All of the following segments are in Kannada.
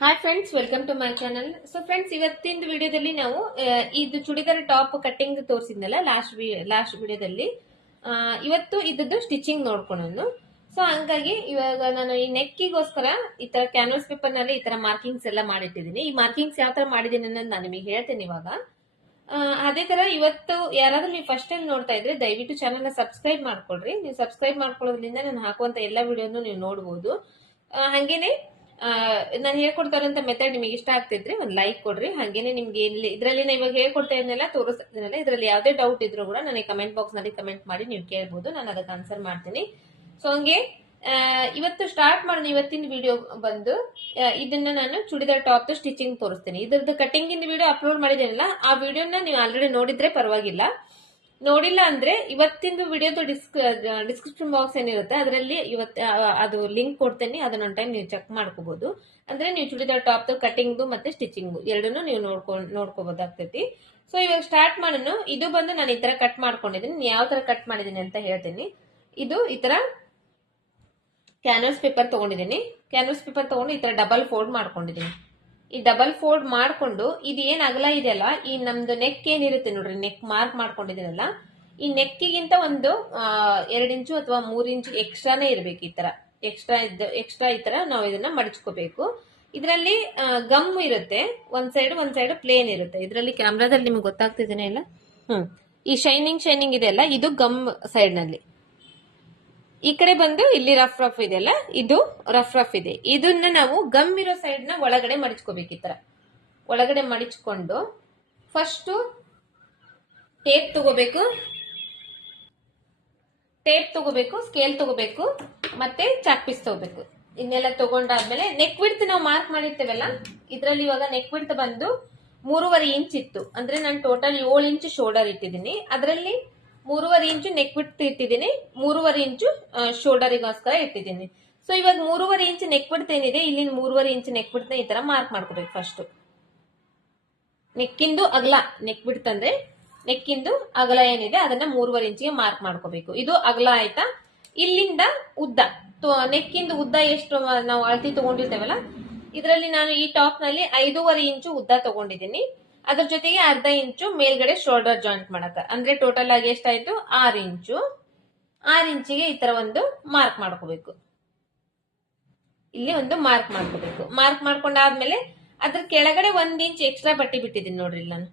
Hi friends, welcome to my channel. So friends, ಇವತ್ತಿನ ವಿಡಿಯೋದಲ್ಲಿ ನಾವು ಇದು ಚೂಡಿದಾರ್ ಟಾಪ್ ಕಟ್ಟಿಂಗ್ ತೋರಿಸಿದ್ನಲ್ಲ ಲಾಸ್ಟ್ ವಿಡಿಯೋದಲ್ಲಿ. ಇವತ್ತು ಇದ್ದದ್ದು ಸ್ಟಿಚಿಂಗ್ ನೋಡ್ಕೊಂಡು. ಸೊ ಹಂಗಾಗಿ ಇವಾಗ ನಾನು ಈ ನೆಕ್ಕಿಗೋಸ್ಕರ ಈ ತರ ಕ್ಯಾನ್ವಾಸ್ ಪೇಪರ್ ನಲ್ಲಿ ಈ ತರ ಮಾರ್ಕಿಂಗ್ಸ್ ಎಲ್ಲ ಮಾಡಿಟ್ಟಿದ್ದೀನಿ. ಈ ಮಾರ್ಕಿಂಗ್ಸ್ ಯಾವ ತರ ಮಾಡಿದ್ದೀನಿ ಅನ್ನೋದು ನಾನು ನಿಮಗೆ ಹೇಳ್ತೇನೆ ಇವಾಗ. ಅದೇ ತರ ಇವತ್ತು ಯಾರಾದ್ರೂ ನೀವು ಫಸ್ಟ್ ಟೈಮ್ ನೋಡ್ತಾ ಇದ್ರೆ ದಯವಿಟ್ಟು ಚಾನಲ್ ನ ಸಬ್ಸ್ಕ್ರೈಬ್ ಮಾಡ್ಕೊಳ್ರಿ. ನೀವು ಸಬ್ಸ್ಕ್ರೈಬ್ ಮಾಡ್ಕೊಳ್ಳೋದ್ರಿಂದ ನಾನು ಹಾಕುವಂತ ಎಲ್ಲಾ ವಿಡಿಯೋನು ನೀವು ನೋಡಬಹುದು. ಹಂಗೇನೆ ನಾನು ಹೇಳ್ಕೊಡ್ತಾ ಇರೋಂಥ ಮೆಥಡ್ ನಿಮಗೆ ಇಷ್ಟ ಆಗ್ತಿದ್ರೆ ಒಂದು ಲೈಕ್ ಕೊಡ್ರಿ. ಹಾಗೇನೆ ನಿಮ್ಗೆ ಇದರಲ್ಲಿ ನಾನು ಇವಾಗ ಹೇಳ್ಕೊಡ್ತಾ ಇದನ್ನೆಲ್ಲ ತೋರಿಸ್ತಾ ಇದನ್ನೆಲ್ಲ ಇದರಲ್ಲಿ ಯಾವುದೇ ಡೌಟ್ ಇದ್ರೂ ಕೂಡ ನನಗೆ ಕಮೆಂಟ್ ಬಾಕ್ಸ್ ನಲ್ಲಿ ಕಮೆಂಟ್ ಮಾಡಿ ನೀವು ಕೇಳಬಹುದು, ನಾನು ಅದಕ್ಕೆ ಆನ್ಸರ್ ಮಾಡ್ತೀನಿ. ಸೊ ಹಂಗೆ ಇವತ್ತು ಸ್ಟಾರ್ಟ್ ಮಾಡೋಣ. ಇವತ್ತಿನ ವಿಡಿಯೋ ಬಂದು ಇದನ್ನ ನಾನು ಚೂಡಿದಾರ್ ಟಾಪ್ ಸ್ಟಿಚಿಂಗ್ ತೋರಿಸ್ತೀನಿ. ಇದ್ರದ್ದು ಕಟಿಂಗ್ ಇಂದ ವಿಡಿಯೋ ಅಪ್ಲೋಡ್ ಮಾಡಿದ್ದೇನಲ್ಲ, ಆ ವಿಡಿಯೋನ ನೀವು ಆಲ್ರೆಡಿ ನೋಡಿದ್ರೆ ಪರವಾಗಿಲ್ಲ. ನೋಡಿಲ್ಲ ಅಂದ್ರೆ ಇವತ್ತಿನ ವಿಡಿಯೋದು ಡಿಸ್ಕ್ರಿಪ್ಷನ್ ಬಾಕ್ಸ್ ಏನಿರುತ್ತೆ ಅದರಲ್ಲಿ ಅದು ಲಿಂಕ್ ಕೊಡ್ತೇನೆ. ಅದನ್ನ ಟೈಮ್ ನೀವು ಚೆಕ್ ಮಾಡ್ಕೋಬಹುದು. ಅಂದ್ರೆ ನೀವು ಚೂಡಿದಾರ್ ಟಾಪ್ ಕಟಿಂಗ್ ಮತ್ತೆ ಸ್ಟಿಚಿಂಗ್ ಎರಡನ್ನೂ ನೀವು ನೋಡ್ಕೋಬಹುದಾಗ್ತೈತಿ. ಸೊ ಇವಾಗ ಸ್ಟಾರ್ಟ್ ಮಾಡೋಣ. ಇದು ಬಂದು ನಾನು ಈ ತರ ಕಟ್ ಮಾಡ್ಕೊಂಡಿದ್ದೀನಿ. ಯಾವ ತರ ಕಟ್ ಮಾಡಿದೀನಿ ಅಂತ ಹೇಳ್ತೀನಿ. ಇದು ಈ ತರ ಕ್ಯಾನ್ವಾಸ್ ಪೇಪರ್ ತಗೊಂಡಿದ್ದೀನಿ. ಕ್ಯಾನ್ವಾಸ್ ಪೇಪರ್ ತಗೊಂಡು ಈ ತರ ಡಬಲ್ ಫೋಲ್ಡ್ ಮಾಡ್ಕೊಂಡಿದ್ದೀನಿ. ಈ ಡಬಲ್ ಫೋಲ್ಡ್ ಮಾಡ್ಕೊಂಡು ಇದು ಏನ್ ಅಗಲ ಇದೆಯಲ್ಲ, ಈ ನಮ್ದು ನೆಕ್ ಏನಿರುತ್ತೆ ನೋಡ್ರಿ, ನೆಕ್ ಮಾರ್ಕ್ ಮಾಡ್ಕೊಂಡಿದ್ದೀನಲ್ಲ, ಈ ನೆಕ್ಕಿಗಿಂತ ಒಂದು 2 ಇಂಚು ಅಥವಾ 3 ಇಂಚು ಎಕ್ಸ್ಟ್ರಾನೇ ಇರ್ಬೇಕು. ಈ ತರ ಎಕ್ಸ್ಟ್ರಾ ಈ ತರ ನಾವು ಇದನ್ನ ಮಡಚ್ಕೋಬೇಕು. ಇದರಲ್ಲಿ ಗಮ್ ಇರುತ್ತೆ, ಒಂದ್ ಸೈಡ್ ಪ್ಲೇನ್ ಇರುತ್ತೆ. ಇದರಲ್ಲಿ ಕ್ಯಾಮ್ರಾದಲ್ಲಿ ನಿಮ್ಗೆ ಗೊತ್ತಾಗ್ತಿದ್ದೇನೆ ಇಲ್ಲ. ಈ ಶೈನಿಂಗ್ ಇದೆಯಲ್ಲ, ಇದು ಗಮ್ ಸೈಡ್ ನಲ್ಲಿ. ಈ ಕಡೆ ಬಂದು ಇಲ್ಲಿ ರಫ್ ಇದೆಯಲ್ಲ, ಇದು ರಫ್ ಇದೆ. ಇದನ್ನ ನಾವು ಗಮ್ ಇರೋ ಸೈಡ್ ನ ಒಳಗಡೆ ಮಡಿಚ್ಕೋಬೇಕು. ಈ ತರ ಒಳಗಡೆ ಮಡಿಚ್ಕೊಂಡು ಫಸ್ಟ್ ಟೇಪ್ ತಗೋಬೇಕು, ಸ್ಕೇಲ್ ತಗೋಬೇಕು, ಮತ್ತೆ ಚಾಕ್ ಪೀಸ್ ತಗೋಬೇಕು. ಇನ್ನೆಲ್ಲ ತಗೊಂಡಾದ್ಮೇಲೆ ನೆಕ್ ವಿಡ್ತ್ ನಾವು ಮಾರ್ಕ್ ಮಾಡಿರ್ತೇವಲ್ಲ, ಇದ್ರಲ್ಲಿ ಇವಾಗ ನೆಕ್ ವಿಡ್ತ್ ಬಂದು 3.5 ಇಂಚ್ ಇತ್ತು. ಅಂದ್ರೆ ನಾನು ಟೋಟಲ್ 7 ಇಂಚ್ ಶೋಲ್ಡರ್ ಇಟ್ಟಿದ್ದೀನಿ. ಅದರಲ್ಲಿ 3.5 ಇಂಚು ನೆಕ್ ವಿಡ್ತ್ ಇಟ್ಟಿದ್ದೀನಿ, 3.5 ಇಂಚು ಶೋಲ್ಡರಿಗೋಸ್ಕರ ಇಟ್ಟಿದ್ದೀನಿ. ಸೊ ಇವಾಗ 3.5 ಇಂಚ್ ನೆಕ್ ವಿಡ್ತ್ ಏನಿದೆ, ಇಲ್ಲಿ 3.5 ಇಂಚ್ ನೆಕ್ ವಿಡ್ತ್ ಈ ತರ ಮಾರ್ಕ್ ಮಾಡ್ಕೋಬೇಕು. ಫಸ್ಟ್ ನೆಕ್ಕಿಂದು ಅಗಲ, ನೆಕ್ ವಿಡ್ತ್ ಅಂದ್ರೆ ನೆಕ್ಕಿಂದು ಅಗಲ ಏನಿದೆ ಅದನ್ನ 3.5 ಇಂಚಿಗೆ ಮಾರ್ಕ್ ಮಾಡ್ಕೋಬೇಕು. ಇದು ಅಗಲ ಆಯ್ತಾ. ಇಲ್ಲಿಂದ ಉದ್ದ, ನೆಕ್ಕಿಂದು ಉದ್ದ ಎಷ್ಟು ನಾವು ಅಳತಿ ತಗೊಂಡಿರ್ತೇವಲ್ಲ, ಇದರಲ್ಲಿ ನಾನು ಈ ಟಾಪ್ ನಲ್ಲಿ 5.5 ಇಂಚು ಉದ್ದ ತಗೊಂಡಿದ್ದೀನಿ. ಅದ್ರ ಜೊತೆಗೆ ಅರ್ಧ ಇಂಚು ಮೇಲ್ಗಡೆ ಶೋಲ್ಡರ್ ಜಾಯಿಂಟ್ ಮಾಡಕ, ಅಂದ್ರೆ ಟೋಟಲ್ ಆಗಿ ಎಷ್ಟಾಯ್ತು 6 ಇಂಚು. 6 ಇಂಚಿಗೆ ಈ ತರ ಒಂದು ಮಾರ್ಕ್ ಮಾಡ್ಕೋಬೇಕು. ಇಲ್ಲಿ ಒಂದು ಮಾರ್ಕ್ ಮಾಡ್ಕೋಬೇಕು. ಮಾರ್ಕ್ ಮಾಡ್ಕೊಂಡಾದ್ಮೇಲೆ ಅದ್ರ ಕೆಳಗಡೆ 1 ಇಂಚ್ ಎಕ್ಸ್ಟ್ರಾ ಬಟ್ಟೆ ಬಿಟ್ಟಿದ್ದೀನಿ ನೋಡ್ರಿ. ನಾನು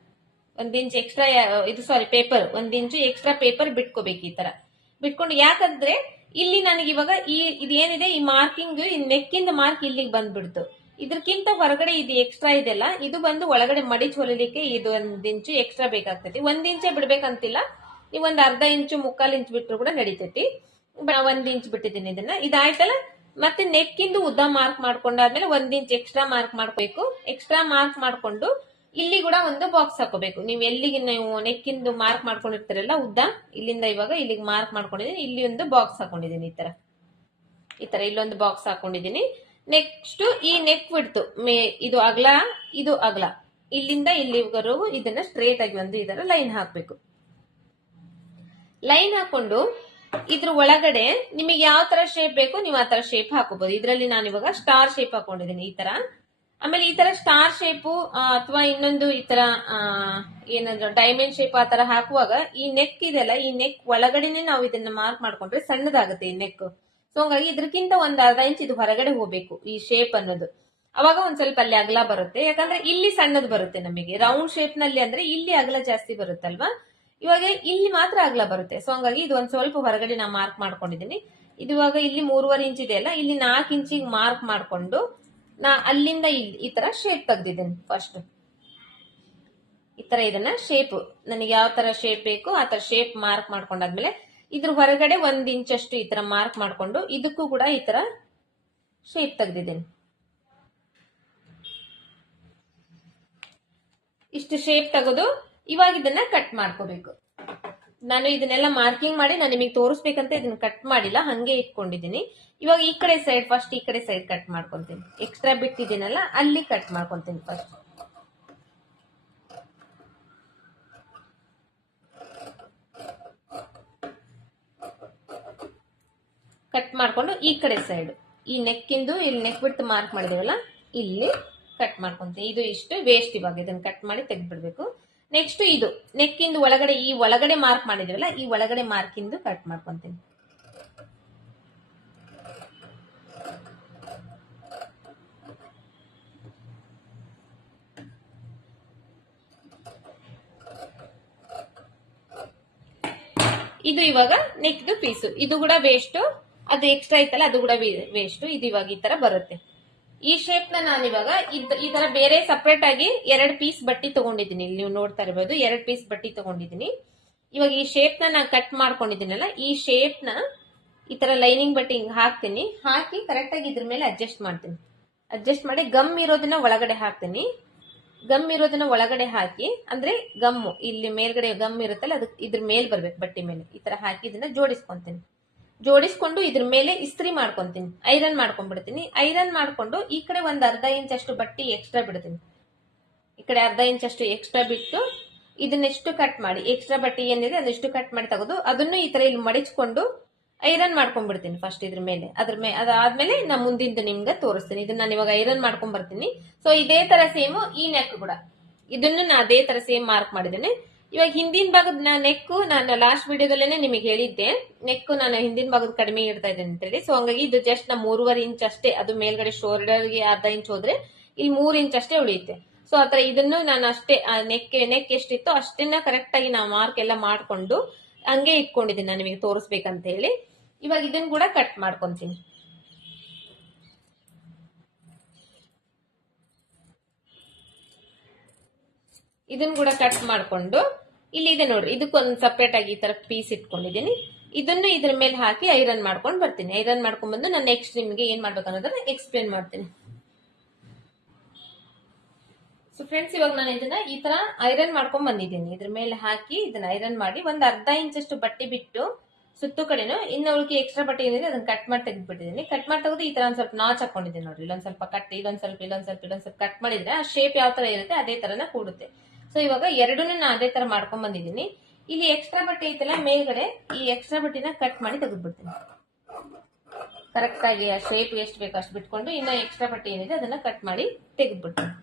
1 ಇಂಚ್ ಎಕ್ಸ್ಟ್ರಾ, ಪೇಪರ್ 1 ಇಂಚು ಎಕ್ಸ್ಟ್ರಾ ಪೇಪರ್ ಬಿಟ್ಕೋಬೇಕು. ಈ ತರ ಬಿಟ್ಕೊಂಡು, ಯಾಕಂದ್ರೆ ಇಲ್ಲಿ ನನಗೆ ಇವಾಗ ಇದೇನಿದೆ ಈ ಮಾರ್ಕಿಂಗ್, ಈ ನೆಕ್ಕಿಂದ ಮಾರ್ಕ್ ಇಲ್ಲಿಗೆ ಬಂದ್ಬಿಡ್ತು. ಇದಕ್ಕಿಂತ ಹೊರಗಡೆ ಇದು ಎಕ್ಸ್ಟ್ರಾ ಇದೆಲ್ಲ, ಇದು ಬಂದು ಒಳಗಡೆ ಮಡಿಚ್ ಹೊಲಿಲಿಕ್ಕೆ ಇದು 1 ಇಂಚು ಎಕ್ಸ್ಟ್ರಾ ಬೇಕಾಗ್ತೈತಿ. 1 ಇಂಚೇ ಬಿಡ್ಬೇಕಂತಿಲ್ಲ, ನೀವು ಒಂದು ಅರ್ಧ ಇಂಚು 3/4 ಇಂಚ್ ಬಿಟ್ರು ಕೂಡ ನಡೀತೈತಿ. 1 ಇಂಚ್ ಬಿಟ್ಟಿದ್ದೀನಿ ಇದನ್ನ. ಇದಾಯ್ತಲ್ಲ, ಮತ್ತೆ ನೆಕ್ಕಿಂದು ಉದ್ದ ಮಾರ್ಕ್ ಮಾಡ್ಕೊಂಡಾದ್ಮೇಲೆ 1 ಇಂಚ್ ಎಕ್ಸ್ಟ್ರಾ ಮಾರ್ಕ್ ಮಾಡ್ಕೋಬೇಕು. ಎಕ್ಸ್ಟ್ರಾ ಮಾರ್ಕ್ ಮಾಡ್ಕೊಂಡು ಇಲ್ಲಿ ಕೂಡ ಒಂದು ಬಾಕ್ಸ್ ಹಾಕೋಬೇಕು. ನೀವು ಎಲ್ಲಿಗೆ ನೀವು ನೆಕ್ಕಿಂದು ಮಾರ್ಕ್ ಮಾಡ್ಕೊಂಡಿರ್ತೀರಲ್ಲ ಉದ್ದ, ಇಲ್ಲಿಂದ ಇವಾಗ ಇಲ್ಲಿಗೆ ಮಾರ್ಕ್ ಮಾಡ್ಕೊಂಡಿದ್ದೀನಿ. ಇಲ್ಲಿ ಒಂದು ಬಾಕ್ಸ್ ಹಾಕೊಂಡಿದ್ದೀನಿ. ಈ ತರ ಇಲ್ಲೊಂದು ಬಾಕ್ಸ್ ಹಾಕೊಂಡಿದ್ದೀನಿ. ನೆಕ್ಸ್ಟ್ ಈ ನೆಕ್ ಬಿಡ್ತು ಇದು ಅಗಲ, ಇಲ್ಲಿಂದ ಇಲ್ಲಿವರೆಗೂ ಇದನ್ನ ಸ್ಟ್ರೇಟ್ ಆಗಿ ಒಂದು ಇದರ ಲೈನ್ ಹಾಕ್ಬೇಕು. ಲೈನ್ ಹಾಕೊಂಡು ಇದ್ರ ಒಳಗಡೆ ನಿಮಗೆ ಯಾವ ತರ ಶೇಪ್ ಬೇಕು ನೀವು ಆ ತರ ಶೇಪ್ ಹಾಕೋಬಹುದು. ಇದರಲ್ಲಿ ನಾನು ಇವಾಗ ಸ್ಟಾರ್ ಶೇಪ್ ಹಾಕೊಂಡಿದ್ದೀನಿ ಈ ತರ. ಆಮೇಲೆ ಈ ತರ ಸ್ಟಾರ್ ಶೇಪು ಅಥವಾ ಇನ್ನೊಂದು ಈ ತರ ಏನಂದ್ರೆ ಡೈಮಂಡ್ ಶೇಪ್ ಆ ತರ ಹಾಕುವಾಗ ಈ ನೆಕ್ ಇದೆಲ್ಲ, ಈ ನೆಕ್ ಒಳಗಡೆನೆ ನಾವು ಇದನ್ನ ಮಾರ್ಕ್ ಮಾಡ್ಕೊಂಡ್ರೆ ಸಣ್ಣದಾಗುತ್ತೆ ಈ ನೆಕ್. ಸೊ ಹಂಗಾಗಿ ಇದಕ್ಕಿಂತ ಒಂದು ಅರ್ಧ ಇಂಚ್ ಇದು ಹೊರಗಡೆ ಹೋಗ್ಬೇಕು ಈ ಶೇಪ್ ಅನ್ನೋದು. ಅವಾಗ ಒಂದ್ ಸ್ವಲ್ಪ ಅಲ್ಲಿ ಅಗಲ ಬರುತ್ತೆ. ಯಾಕಂದ್ರೆ ಇಲ್ಲಿ ಸಣ್ಣದು ಬರುತ್ತೆ ನಮಗೆ ರೌಂಡ್ ಶೇಪ್ ನಲ್ಲಿ, ಅಂದ್ರೆ ಇಲ್ಲಿ ಅಗಲ ಜಾಸ್ತಿ ಬರುತ್ತಲ್ವಾ. ಇವಾಗ ಇಲ್ಲಿ ಮಾತ್ರ ಅಗಲ ಬರುತ್ತೆ. ಸೊ ಹಂಗಾಗಿ ಇದು ಒಂದ್ ಸ್ವಲ್ಪ ಹೊರಗಡೆ ನಾ ಮಾರ್ಕ್ ಮಾಡ್ಕೊಂಡಿದ್ದೀನಿ. ಇದು ಇವಾಗ ಇಲ್ಲಿ 3.5 ಇಂಚ್ ಇದೆ ಅಲ್ಲ, ಇಲ್ಲಿ 4 ಇಂಚಿಗೆ ಮಾರ್ಕ್ ಮಾಡ್ಕೊಂಡು ನಾ ಅಲ್ಲಿಂದ ಇಲ್ಲಿ ಈ ತರ ಶೇಪ್ ತೆಗ್ದಿದ್ದೀನಿ. ಫಸ್ಟ್ ಈ ತರ ಇದನ್ನ ಶೇಪ್, ನನಗೆ ಯಾವ ತರ ಶೇಪ್ ಬೇಕು ಆ ತರ ಶೇಪ್ ಮಾರ್ಕ್ ಮಾಡ್ಕೊಂಡಾದ್ಮೇಲೆ ಇದ್ರ ಹೊರಗಡೆ 1 ಇಂಚ್ ಅಷ್ಟು ಈ ತರ ಮಾರ್ಕ್ ಮಾಡ್ಕೊಂಡು ಇದಕ್ಕೂ ಕೂಡ ಈ ತರ ಶೇಪ್ ತೆಗ್ದಿದ್ದೀನಿ. ಇಷ್ಟು ಶೇಪ್ ತೆಗೆದು ಇವಾಗ ಇದನ್ನ ಕಟ್ ಮಾಡ್ಕೋಬೇಕು. ನಾನು ಇದನ್ನೆಲ್ಲ ಮಾರ್ಕಿಂಗ್ ಮಾಡಿ ನಾನು ನಿಮಗೆ ತೋರಿಸ್ಬೇಕಂತ ಇದನ್ನ ಕಟ್ ಮಾಡಿಲ್ಲ, ಹಂಗೆ ಇಟ್ಕೊಂಡಿದ್ದೀನಿ. ಇವಾಗ ಈ ಕಡೆ ಸೈಡ್ ಫಸ್ಟ್ ಈ ಕಡೆ ಸೈಡ್ ಕಟ್ ಮಾಡ್ಕೊಂತೀನಿ. ಎಕ್ಸ್ಟ್ರಾ ಬಿಟ್ಟಿದ್ದೀನಲ್ಲ ಅಲ್ಲಿ ಕಟ್ ಮಾಡ್ಕೊಂತೀನಿ. ಫಸ್ಟ್ ಕಟ್ ಮಾಡ್ಕೊಂಡು ಈ ಕಡೆ ಸೈಡ್ ಈ ನೆಕ್ಕಿಂದು ಇಲ್ಲಿ ನೆಕ್ ಬಿಟ್ಟು ಮಾರ್ಕ್ ಮಾಡಿದೀವಲ್ಲ ಇಲ್ಲಿ ಕಟ್ ಮಾಡ್ಕೊಂತೀನಿ. ಇದು ಇಷ್ಟು ವೇಸ್ಟ್. ಇವಾಗ ಇದನ್ನ ಕಟ್ ಮಾಡಿ ತೆಗೆದ್ಬಿಡ್ಬೇಕು. ನೆಕ್ಸ್ಟ್ ಇದು ನೆಕ್ ಇಂದು ಒಳಗಡೆ, ಈ ಒಳಗಡೆ ಮಾರ್ಕ್ ಮಾಡಿದ್ವಲ್ಲ, ಈ ಒಳಗಡೆ ಮಾರ್ಕ್ ಇಂದು ಕಟ್ ಮಾಡ್ಕೊಂತೀನಿ. ಇದು ಇವಾಗ ನೆಕ್ದು ಪೀಸು, ಇದು ಕೂಡ ವೇಸ್ಟ್. ಅದು ಎಕ್ಸ್ಟ್ರಾ ಐತಲ್ಲ ಅದು ಕೂಡ ವೇಸ್ಟ್. ಇದು ಇವಾಗ ಈ ತರ ಬರುತ್ತೆ. ಈ ಶೇಪ್ ನ ನಾನು ಇವಾಗ ಈ ತರ ಬೇರೆ ಸಪರೇಟ್ ಆಗಿ 2 ಪೀಸ್ ಬಟ್ಟಿ ತಗೊಂಡಿದ್ದೀನಿ. ಇಲ್ಲಿ ನೀವು ನೋಡ್ತಾ ಇರಬಹುದು 2 ಪೀಸ್ ಬಟ್ಟಿ ತಗೊಂಡಿದ್ದೀನಿ. ಇವಾಗ ಈ ಶೇಪ್ ನ ನಾನು ಕಟ್ ಮಾಡ್ಕೊಂಡಿದ್ದೀನಲ್ಲ, ಈ ಶೇಪ್ ನ ಈ ತರ ಲೈನಿಂಗ್ ಬಟ್ಟೆ ಹಿಂಗ್ ಹಾಕ್ತೀನಿ. ಹಾಕಿ ಕರೆಕ್ಟ್ ಆಗಿ ಇದ್ರ ಮೇಲೆ ಅಡ್ಜಸ್ಟ್ ಮಾಡ್ತೀನಿ. ಅಡ್ಜಸ್ಟ್ ಮಾಡಿ ಗಮ್ ಇರೋದನ್ನ ಒಳಗಡೆ ಹಾಕ್ತೀನಿ. ಗಮ್ ಇರೋದನ್ನ ಒಳಗಡೆ ಹಾಕಿ, ಅಂದ್ರೆ ಗಮ್ಮು ಇಲ್ಲಿ ಮೇಲ್ಗಡೆ ಗಮ್ ಇರುತ್ತಲ್ಲ, ಅದಕ್ಕೆ ಇದ್ರ ಮೇಲ್ ಬರ್ಬೇಕು, ಬಟ್ಟೆ ಮೇಲೆ ಈ ತರ ಹಾಕಿ ಇದನ್ನ ಜೋಡಿಸ್ಕೊಂತೀನಿ. ಜೋಡಿಸ್ಕೊಂಡು ಇದ್ರ ಮೇಲೆ ಇಸ್ತ್ರಿ ಮಾಡ್ಕೊಂತೀನಿ, ಐರನ್ ಮಾಡ್ಕೊಂಡ್ಬಿಡ್ತೀನಿ. ಐರನ್ ಮಾಡ್ಕೊಂಡು ಈ ಕಡೆ ಒಂದ್ ಅರ್ಧ ಇಂಚ್ ಅಷ್ಟು ಬಟ್ಟೆ ಎಕ್ಸ್ಟ್ರಾ ಬಿಡ್ತೀನಿ. ಈ ಕಡೆ ಅರ್ಧ ಇಂಚ್ ಅಷ್ಟು ಎಕ್ಸ್ಟ್ರಾ ಬಿಟ್ಟು ಇದನ್ನೆಷ್ಟು ಕಟ್ ಮಾಡಿ, ಎಕ್ಸ್ಟ್ರಾ ಬಟ್ಟೆ ಏನಿದೆ ಅದೆಷ್ಟು ಕಟ್ ಮಾಡಿ ತೆಗೆದು ಅದನ್ನು ಈ ತರ ಇಲ್ಲಿ ಮಡಿಚ್ಕೊಂಡು ಐರನ್ ಮಾಡ್ಕೊಂಡ್ಬಿಡ್ತೀನಿ ಫಸ್ಟ್ ಇದ್ರ ಮೇಲೆ. ಅದಾದ್ಮೇಲೆ ನಾ ಮುಂದಿಂದು ನಿಮ್ಗೆ ತೋರಿಸ್ತೀನಿ. ಇದನ್ನ ನಾನು ಇವಾಗ ಐರನ್ ಮಾಡ್ಕೊಂಡ್ ಬರ್ತೀನಿ. ಸೊ ಇದೇ ತರ ಸೇಮ್ ಈ ನೆಕ್ ಕೂಡ, ಇದನ್ನು ನಾ ಅದೇ ತರ ಸೇಮ್ ಮಾರ್ಕ್ ಮಾಡಿದ್ದೇನೆ. ಇವಾಗ ಹಿಂದಿನ ಭಾಗದ ನೆಕ್ ನಾನು ಲಾಸ್ಟ್ ವಿಡಿಯೋದಲ್ಲೇನೆ ನಿಮಗೆ ಹೇಳಿದ್ದೆ, ನೆಕ್ ನಾನು ಹಿಂದಿನ ಭಾಗದ ಕಡಿಮೆ ಇಡ್ತಾ ಇದ್ದೇನೆ ಅಂತ ಹೇಳಿ. ಸೊ ಹಂಗಾಗಿ ಇದು ಜಸ್ಟ್ ನಾ 3.5 ಇಂಚ್ ಅಷ್ಟೇ, ಅದು ಮೇಲ್ಗಡೆ ಶೋಲ್ಡರ್ಗೆ ಅರ್ಧ ಇಂಚ್ ಹೋದ್ರೆ ಇಲ್ಲಿ 3 ಇಂಚ್ ಅಷ್ಟೇ ಉಳಿಯುತ್ತೆ. ಸೊ ಆತರ ಇದನ್ನು ನಾನು ಅಷ್ಟೇ ನೆಕ್ ಎಷ್ಟಿತ್ತು ಅಷ್ಟನ್ನ ಕರೆಕ್ಟ್ ಆಗಿ ನಾವು ಮಾರ್ಕ್ ಎಲ್ಲ ಮಾಡ್ಕೊಂಡು ಹಂಗೆ ಇಟ್ಕೊಂಡಿದ್ದೀನಿ ನಾನು ನಿಮಗೆ ತೋರಿಸ್ಬೇಕಂತ ಹೇಳಿ. ಇವಾಗ ಇದನ್ನ ಕೂಡ ಕಟ್ ಮಾಡ್ಕೊಂತೀನಿ. ಇದನ್ನ ಕೂಡ ಕಟ್ ಮಾಡ್ಕೊಂಡು ಇಲ್ಲಿ ಇದೆ ನೋಡ್ರಿ, ಇದಕ್ಕೊಂದು ಸಪ್ರೇಟ್ ಆಗಿ ಈ ತರ ಪೀಸ್ ಇಟ್ಕೊಂಡಿದ್ದೀನಿ. ಇದನ್ನು ಇದ್ರ ಮೇಲೆ ಹಾಕಿ ಐರನ್ ಮಾಡ್ಕೊಂಡು ಬರ್ತೀನಿ. ಐರನ್ ಮಾಡ್ಕೊಂಡ್ ಬಂದು ನಾನು ನೆಕ್ಸ್ಟ್ ನಿಮ್ಗೆ ಏನ್ ಮಾಡ್ಬೇಕು ಅನ್ನೋದನ್ನ ಎಕ್ಸ್ಪ್ಲೇನ್ ಮಾಡ್ತೀನಿ. ಸೊ ಫ್ರೆಂಡ್ಸ್, ಇವಾಗ ನಾನು ಇದನ್ನ ಈ ತರ ಐರನ್ ಮಾಡ್ಕೊಂಡ್ ಬಂದಿದ್ದೀನಿ. ಇದ್ರ ಮೇಲೆ ಹಾಕಿ ಇದನ್ನ ಐರನ್ ಮಾಡಿ ಒಂದ್ ಅರ್ಧ ಇಂಚ್ ಅಷ್ಟು ಬಟ್ಟೆ ಬಿಟ್ಟು ಸುತ್ತು ಕಡೆನು ಇನ್ನು ಅವಳಿಗೆ ಎಕ್ಸ್ಟ್ರಾ ಬಟ್ಟೆ ಏನಿದೆ ಅದನ್ನ ಕಟ್ ಮಾಡಿ ತೆಗೆದ್ಬಿಟ್ಟಿದ್ದೀನಿ. ಕಟ್ ಮಾಡಿ ತೆಗೆದು ಈ ತರ ಒಂದ್ ಸ್ವಲ್ಪ ನಾಚ್ ಹಾಕೊಂಡಿದ್ದೀನಿ ನೋಡ್ರಿ. ಇಲ್ಲೊಂದ್ ಸ್ವಲ್ಪ ಕಟ್, ಇಲ್ಲೊಂದ್ ಸ್ವಲ್ಪ ಕಟ್ ಮಾಡಿದ್ರೆ ಆ ಶೇಪ್ ಯಾವ ತರ ಇರುತ್ತೆ ಅದೇ ತರನ ಕೂಡುತ್ತೆ. ಸೊ ಇವಾಗ ಎರಡನ್ನೂ ನಾನು ಅದೇ ತರ ಮಾಡ್ಕೊಂಡ್ ಬಂದಿದ್ದೀನಿ. ಇಲ್ಲಿ ಎಕ್ಸ್ಟ್ರಾ ಬಟ್ಟೆ ಐತಲ್ಲ ಮೇಲ್ಗಡೆ, ಈ ಎಕ್ಸ್ಟ್ರಾ ಬಟ್ಟೆನ ಕಟ್ ಮಾಡಿ ತೆಗೆದ್ಬಿಡ್ತೀನಿ. ಕರೆಕ್ಟ್ ಆಗಿ ಆ ಶೇಪ್ ಎಷ್ಟು ಬೇಕು ಅಷ್ಟು ಬಿಟ್ಕೊಂಡು ಇನ್ನ ಎಕ್ಸ್ಟ್ರಾ ಬಟ್ಟೆ ಏನಿದೆ ಅದನ್ನ ಕಟ್ ಮಾಡಿ ತೆಗೆದ್ಬಿಡ್ತೀನಿ.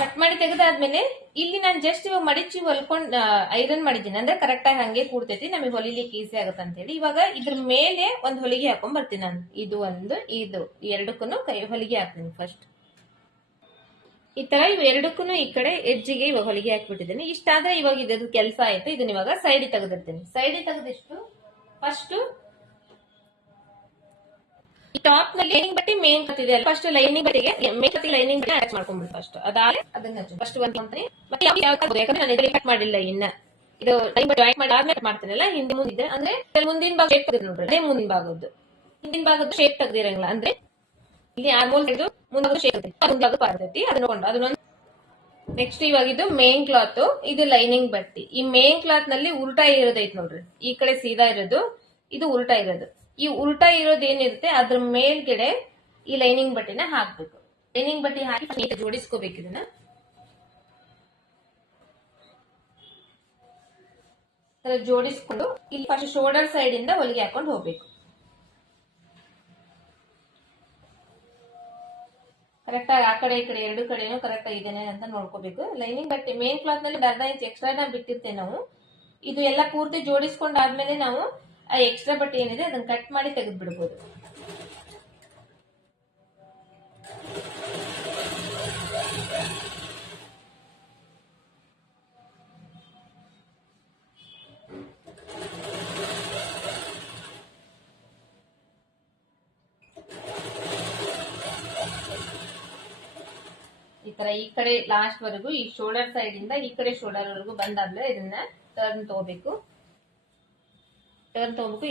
ಕಟ್ ಮಾಡಿ ತೆಗೆದಾದ್ಮೇಲೆ ಇಲ್ಲಿ ನಾನು ಜಸ್ಟ್ ಇವಾಗ ಮಡಿಚಿ ಹೊಲ್ಕೊಂಡ್ ಐರನ್ ಮಾಡಿದ್ದೀನಿ, ಅಂದ್ರೆ ಕರೆಕ್ಟ್ ಆಗಿ ಹಂಗೆ ಕೂಡ್ತೈತಿ, ನಮಗೆ ಹೊಲಿಲಿಕ್ಕೆ ಈಸಿ ಆಗುತ್ತೆ ಅಂತ ಹೇಳಿ. ಇವಾಗ ಇದ್ರ ಮೇಲೆ ಒಂದ್ ಹೊಲಿಗೆ ಹಾಕೊಂಡ್ ಬರ್ತೀನಿ ನಾನು. ಇದು ಎರಡಕ್ಕೂ ಕೈ ಹೊಲಿಗೆ ಹಾಕ್ತೀನಿ ಫಸ್ಟ್. ಈ ತರ ಇವ್ ಎರಡಕ್ಕೂ ಈ ಕಡೆ ಎಜ್ಜಿಗೆ ಇವಾಗ ಹೊಲಿಗೆ ಹಾಕ್ಬಿಟ್ಟಿದ್ದೀನಿ. ಇಷ್ಟಾದ್ರೆ ಇವಾಗ ಇದ್ರ ಕೆಲಸ ಆಯ್ತು. ಇದನ್ನ ಇವಾಗ ಸೈಡ್ ತೆಗೆದಿರ್ತೀನಿ. ಸೈಡ್ ತೆಗೆದಿಷ್ಟು ಫಸ್ಟ್ ಟಾಪ್ ನಲ್ಲಿ ಲೈನಿಂಗ್ ಬಟ್ಟೆ ಮೇನ್ ಕತ್ತಿದೆ ಅಲ್ಲ, ಫಸ್ಟ್ ಲೈನಿಂಗ್ ಬಟ್ಟೆಗೆ ಮೇನ್ ಕತ್ತಿಗೆ ಲೈನಿಂಗ್ ಬಟ್ಟೆ ಅಟ್ಯಾಚ್ ಮಾಡ್ಕೊಂಡ್ಬಿಟ್ಟು ಫಸ್ಟ್ ಅದಾದ್ರೆ ಅದನ್ನ ಫಸ್ಟ್ ಒಂದ್ಕೊಂತೀನಿ. ಮತ್ತೆ ಯಾಕಂದ್ರೆ ನಾನು ಇದರಲ್ಲಿ ಕಟ್ ಮಾಡಿಲ್ಲ ಇನ್ನ, ಇದು ಲೈನಿಂಗ್ ಬಟ್ಟೆ ಜಾಯಿಂಟ್ ಮಾಡಿ ಆದ್ಮೇಲೆ ಮಾಡ್ತೀನಲ್ಲ, ಹಿಂದೆ ಮುಂದಿದೆ ಅಂದ್ರೆ ಮುಂದಿನ ಭಾಗ ಶೇಪ್ ತೆಗೆದು ನೋಡ್ರಿ, ಅದೇ ಮುಂದಿನ ಭಾಗದ್ದು. ಹಿಂದಿನ ಭಾಗದ್ದು ಶೇಪ್ ತೆಗ್ದಿರಂಗಿಲ್ಲ ಅಂದ್ರೆ ಇಲ್ಲಿ ಆಲ್ಮೋಲ್ ತೆಗೆದು ಮುಂದೆ ಶೇಪ್ ಮುಂದಾಗ ಬರ್ತೈತಿ, ಅದನ್ನ ನೋಡ್ಕೊಂಡು ಅದನ್ನೊಂದು. ನೆಕ್ಸ್ಟ್ ಇವಾಗ ಇದು ಮೇನ್ ಕ್ಲಾತ್, ಇದು ಲೈನಿಂಗ್ ಬಟ್ಟೆ. ಈ ಮೇನ್ ಕ್ಲಾತ್ ನಲ್ಲಿ ಉಲ್ಟಾ ಇರೋದೈತ್ ನೋಡ್ರಿ, ಈ ಕಡೆ ಸೀದಾ ಇರೋದು, ಇದು ಉಲ್ಟಾ ಇರೋದು. ಈ ಉಲ್ಟಾ ಇರೋದು ಏನಿರುತ್ತೆ ಅದ್ರ ಮೇಲ್ಗಡೆ ಈ ಲೈನಿಂಗ್ ಬಟ್ಟೆನ ಹಾಕ್ಬೇಕು. ಲೈನಿಂಗ್ ಬಟ್ಟೆ ಹಾಕಿ ಜೋಡಿಸ್ಕೋಬೇಕು. ಇದನ್ನ ಜೋಡಿಸ್ಕೊಂಡು ಇಲ್ಲಿ ಫಸ್ಟ್ ಶೋಲ್ಡರ್ ಸೈಡ್ ಇಂದ ಹೊಲಿಗೆ ಹಾಕೊಂಡು ಹೋಗ್ಬೇಕು. ಕರೆಕ್ಟ್ ಆಗಿ ಆ ಕಡೆ ಈ ಕಡೆ ಎರಡು ಕಡೆನೂ ಕರೆಕ್ಟ್ ಆಗಿದ್ದೇನೆ ಅಂತ ನೋಡ್ಕೋಬೇಕು. ಲೈನಿಂಗ್ ಬಟ್ಟೆ ಮೇನ್ ಕ್ಲಾತ್ ನಲ್ಲಿ ಅರ್ಧ ಇಂಚ್ ಎಕ್ಸ್ಟ್ರಾ ಬಿಟ್ಟಿರ್ತೇವೆ ನಾವು. ಇದು ಎಲ್ಲ ಪೂರ್ತಿ ಜೋಡಿಸ್ಕೊಂಡಾದ್ಮೇಲೆ ನಾವು ಆ ಎಕ್ಸ್ಟ್ರಾ ಬಟ್ಟೆ ಏನಿದೆ ಅದನ್ನ ಕಟ್ ಮಾಡಿ ತೆಗೆದು ಬಿಡ್ಬೋದು. ಈ ತರ ಈ ಕಡೆ ಲಾಸ್ಟ್ ವರೆಗೂ ಈ ಶೋಲ್ಡರ್ ಸೈಡ್ ಇಂದ ಈ ಕಡೆ ಶೋಲ್ಡರ್ ವರೆಗೂ ಬಂದಾದ್ಮೇಲೆ ಇದನ್ನ ಟರ್ನ್ ತಗೋಬೇಕು.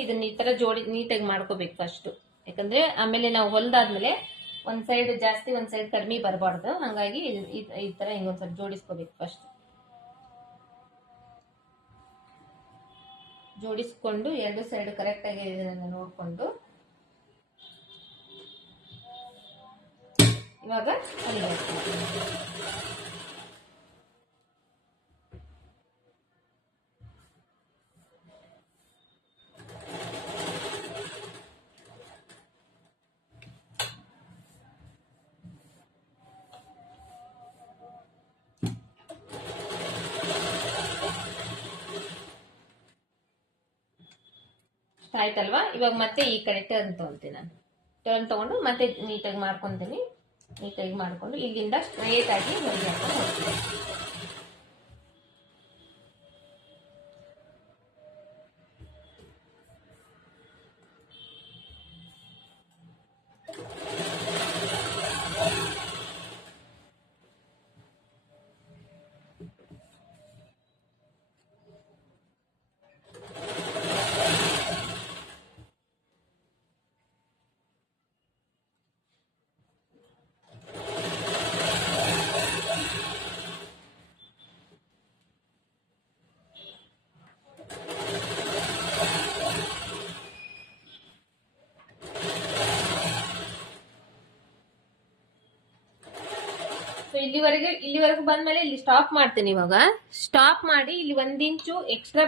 ಇದನ್ನ ಈ ತರ ಜೋಡಿ ನೀಟಾಗಿ ಮಾಡ್ಕೋಬೇಕು ಫಸ್ಟ್. ಯಾಕಂದ್ರೆ ಆಮೇಲೆ ನಾವು ಹೊಲ್ದಾದ್ಮೇಲೆ ಒಂದ್ ಸೈಡ್ ಜಾಸ್ತಿ ಒಂದ್ ಸೈಡ್ ಕಡಿಮೆ ಬರಬಾರ್ದು. ಹಂಗಾಗಿ ಈ ತರ ಹಿಂಗೊಂದ್ಸಲ ಜೋಡಿಸ್ಕೋಬೇಕು ಫಸ್ಟ್. ಜೋಡಿಸ್ಕೊಂಡು ಎರಡು ಸೈಡ್ ಕರೆಕ್ಟ್ ಆಗಿ ಇದನ್ನ ನೋಡ್ಕೊಂಡು ಇವಾಗ ಆಯ್ತಲ್ವಾ. ಇವಾಗ ಮತ್ತೆ ಈ ಕಡೆ ಟರ್ನ್ ತಗೊಳ್ತೀನಿ. ನಾನು ಟರ್ನ್ ತಗೊಂಡು ಮತ್ತೆ ನೀಟಾಗಿ ಮಾಡ್ಕೊಂತೀನಿ. ನೀಟಾಗಿ ಮಾಡ್ಕೊಂಡು ಇಲ್ಲಿಂದ ಸ್ಟ್ರೇಟ್ ಆಗಿ ಹೊರಗೆ ಹಾಕೊಂಡು ಹೋಗ್ತೀನಿ. ಇಲ್ಲಿವರೆಗೂ ಬಂದ್ಮೇಲೆ ಇಲ್ಲಿ ಸ್ಟಾಪ್ ಮಾಡ್ತೀನಿ. ಇವಾಗ ಸ್ಟಾಪ್ ಮಾಡಿ ಇಲ್ಲಿ 1 ಇಂಚು ಎಕ್ಸ್ಟ್ರಾ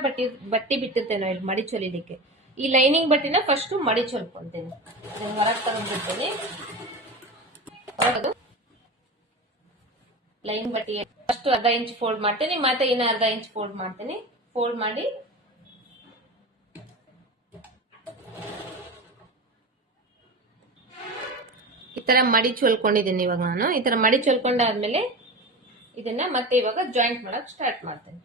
ಬಟ್ಟೆ ಬಿಟ್ಟಿರ್ತೇನೆ ಇಲ್ಲಿ ಮಡಿಚೊಲಿದಕ್ಕೆ. ಈ ಲೈನಿಂಗ್ ಬಟ್ಟೆನ ಫಸ್ಟ್ ಮಡಿಚೊಲ್ಕೊಂತೀನಿ. ಹೊರಗೆ ತಗೊಂಡ್ಬಿಡ್ತೀನಿ. ಲೈನಿಂಗ್ ಬಟ್ಟೆ ಫಸ್ಟ್ ಅರ್ಧ ಇಂಚ್ ಫೋಲ್ಡ್ ಮಾಡ್ತೀನಿ. ಮತ್ತೆ ಇನ್ನ ಅರ್ಧ ಇಂಚ್ ಫೋಲ್ಡ್ ಮಾಡ್ತೀನಿ. ಫೋಲ್ಡ್ ಮಾಡಿ ಈ ತರ ಮಡಿಚ್ ಹೊಲ್ಕೊಂಡಿದ್ದೀನಿ. ಇವಾಗ ನಾನು ಈ ತರ ಮಡಿಚ್ ಹೊಲ್ಕೊಂಡಾದ್ಮೇಲೆ ಇದನ್ನ ಮತ್ತೆ ಇವಾಗ ಜಾಯಿಂಟ್ ಮಾಡಕ್ ಸ್ಟಾರ್ಟ್ ಮಾಡ್ತೇನೆ.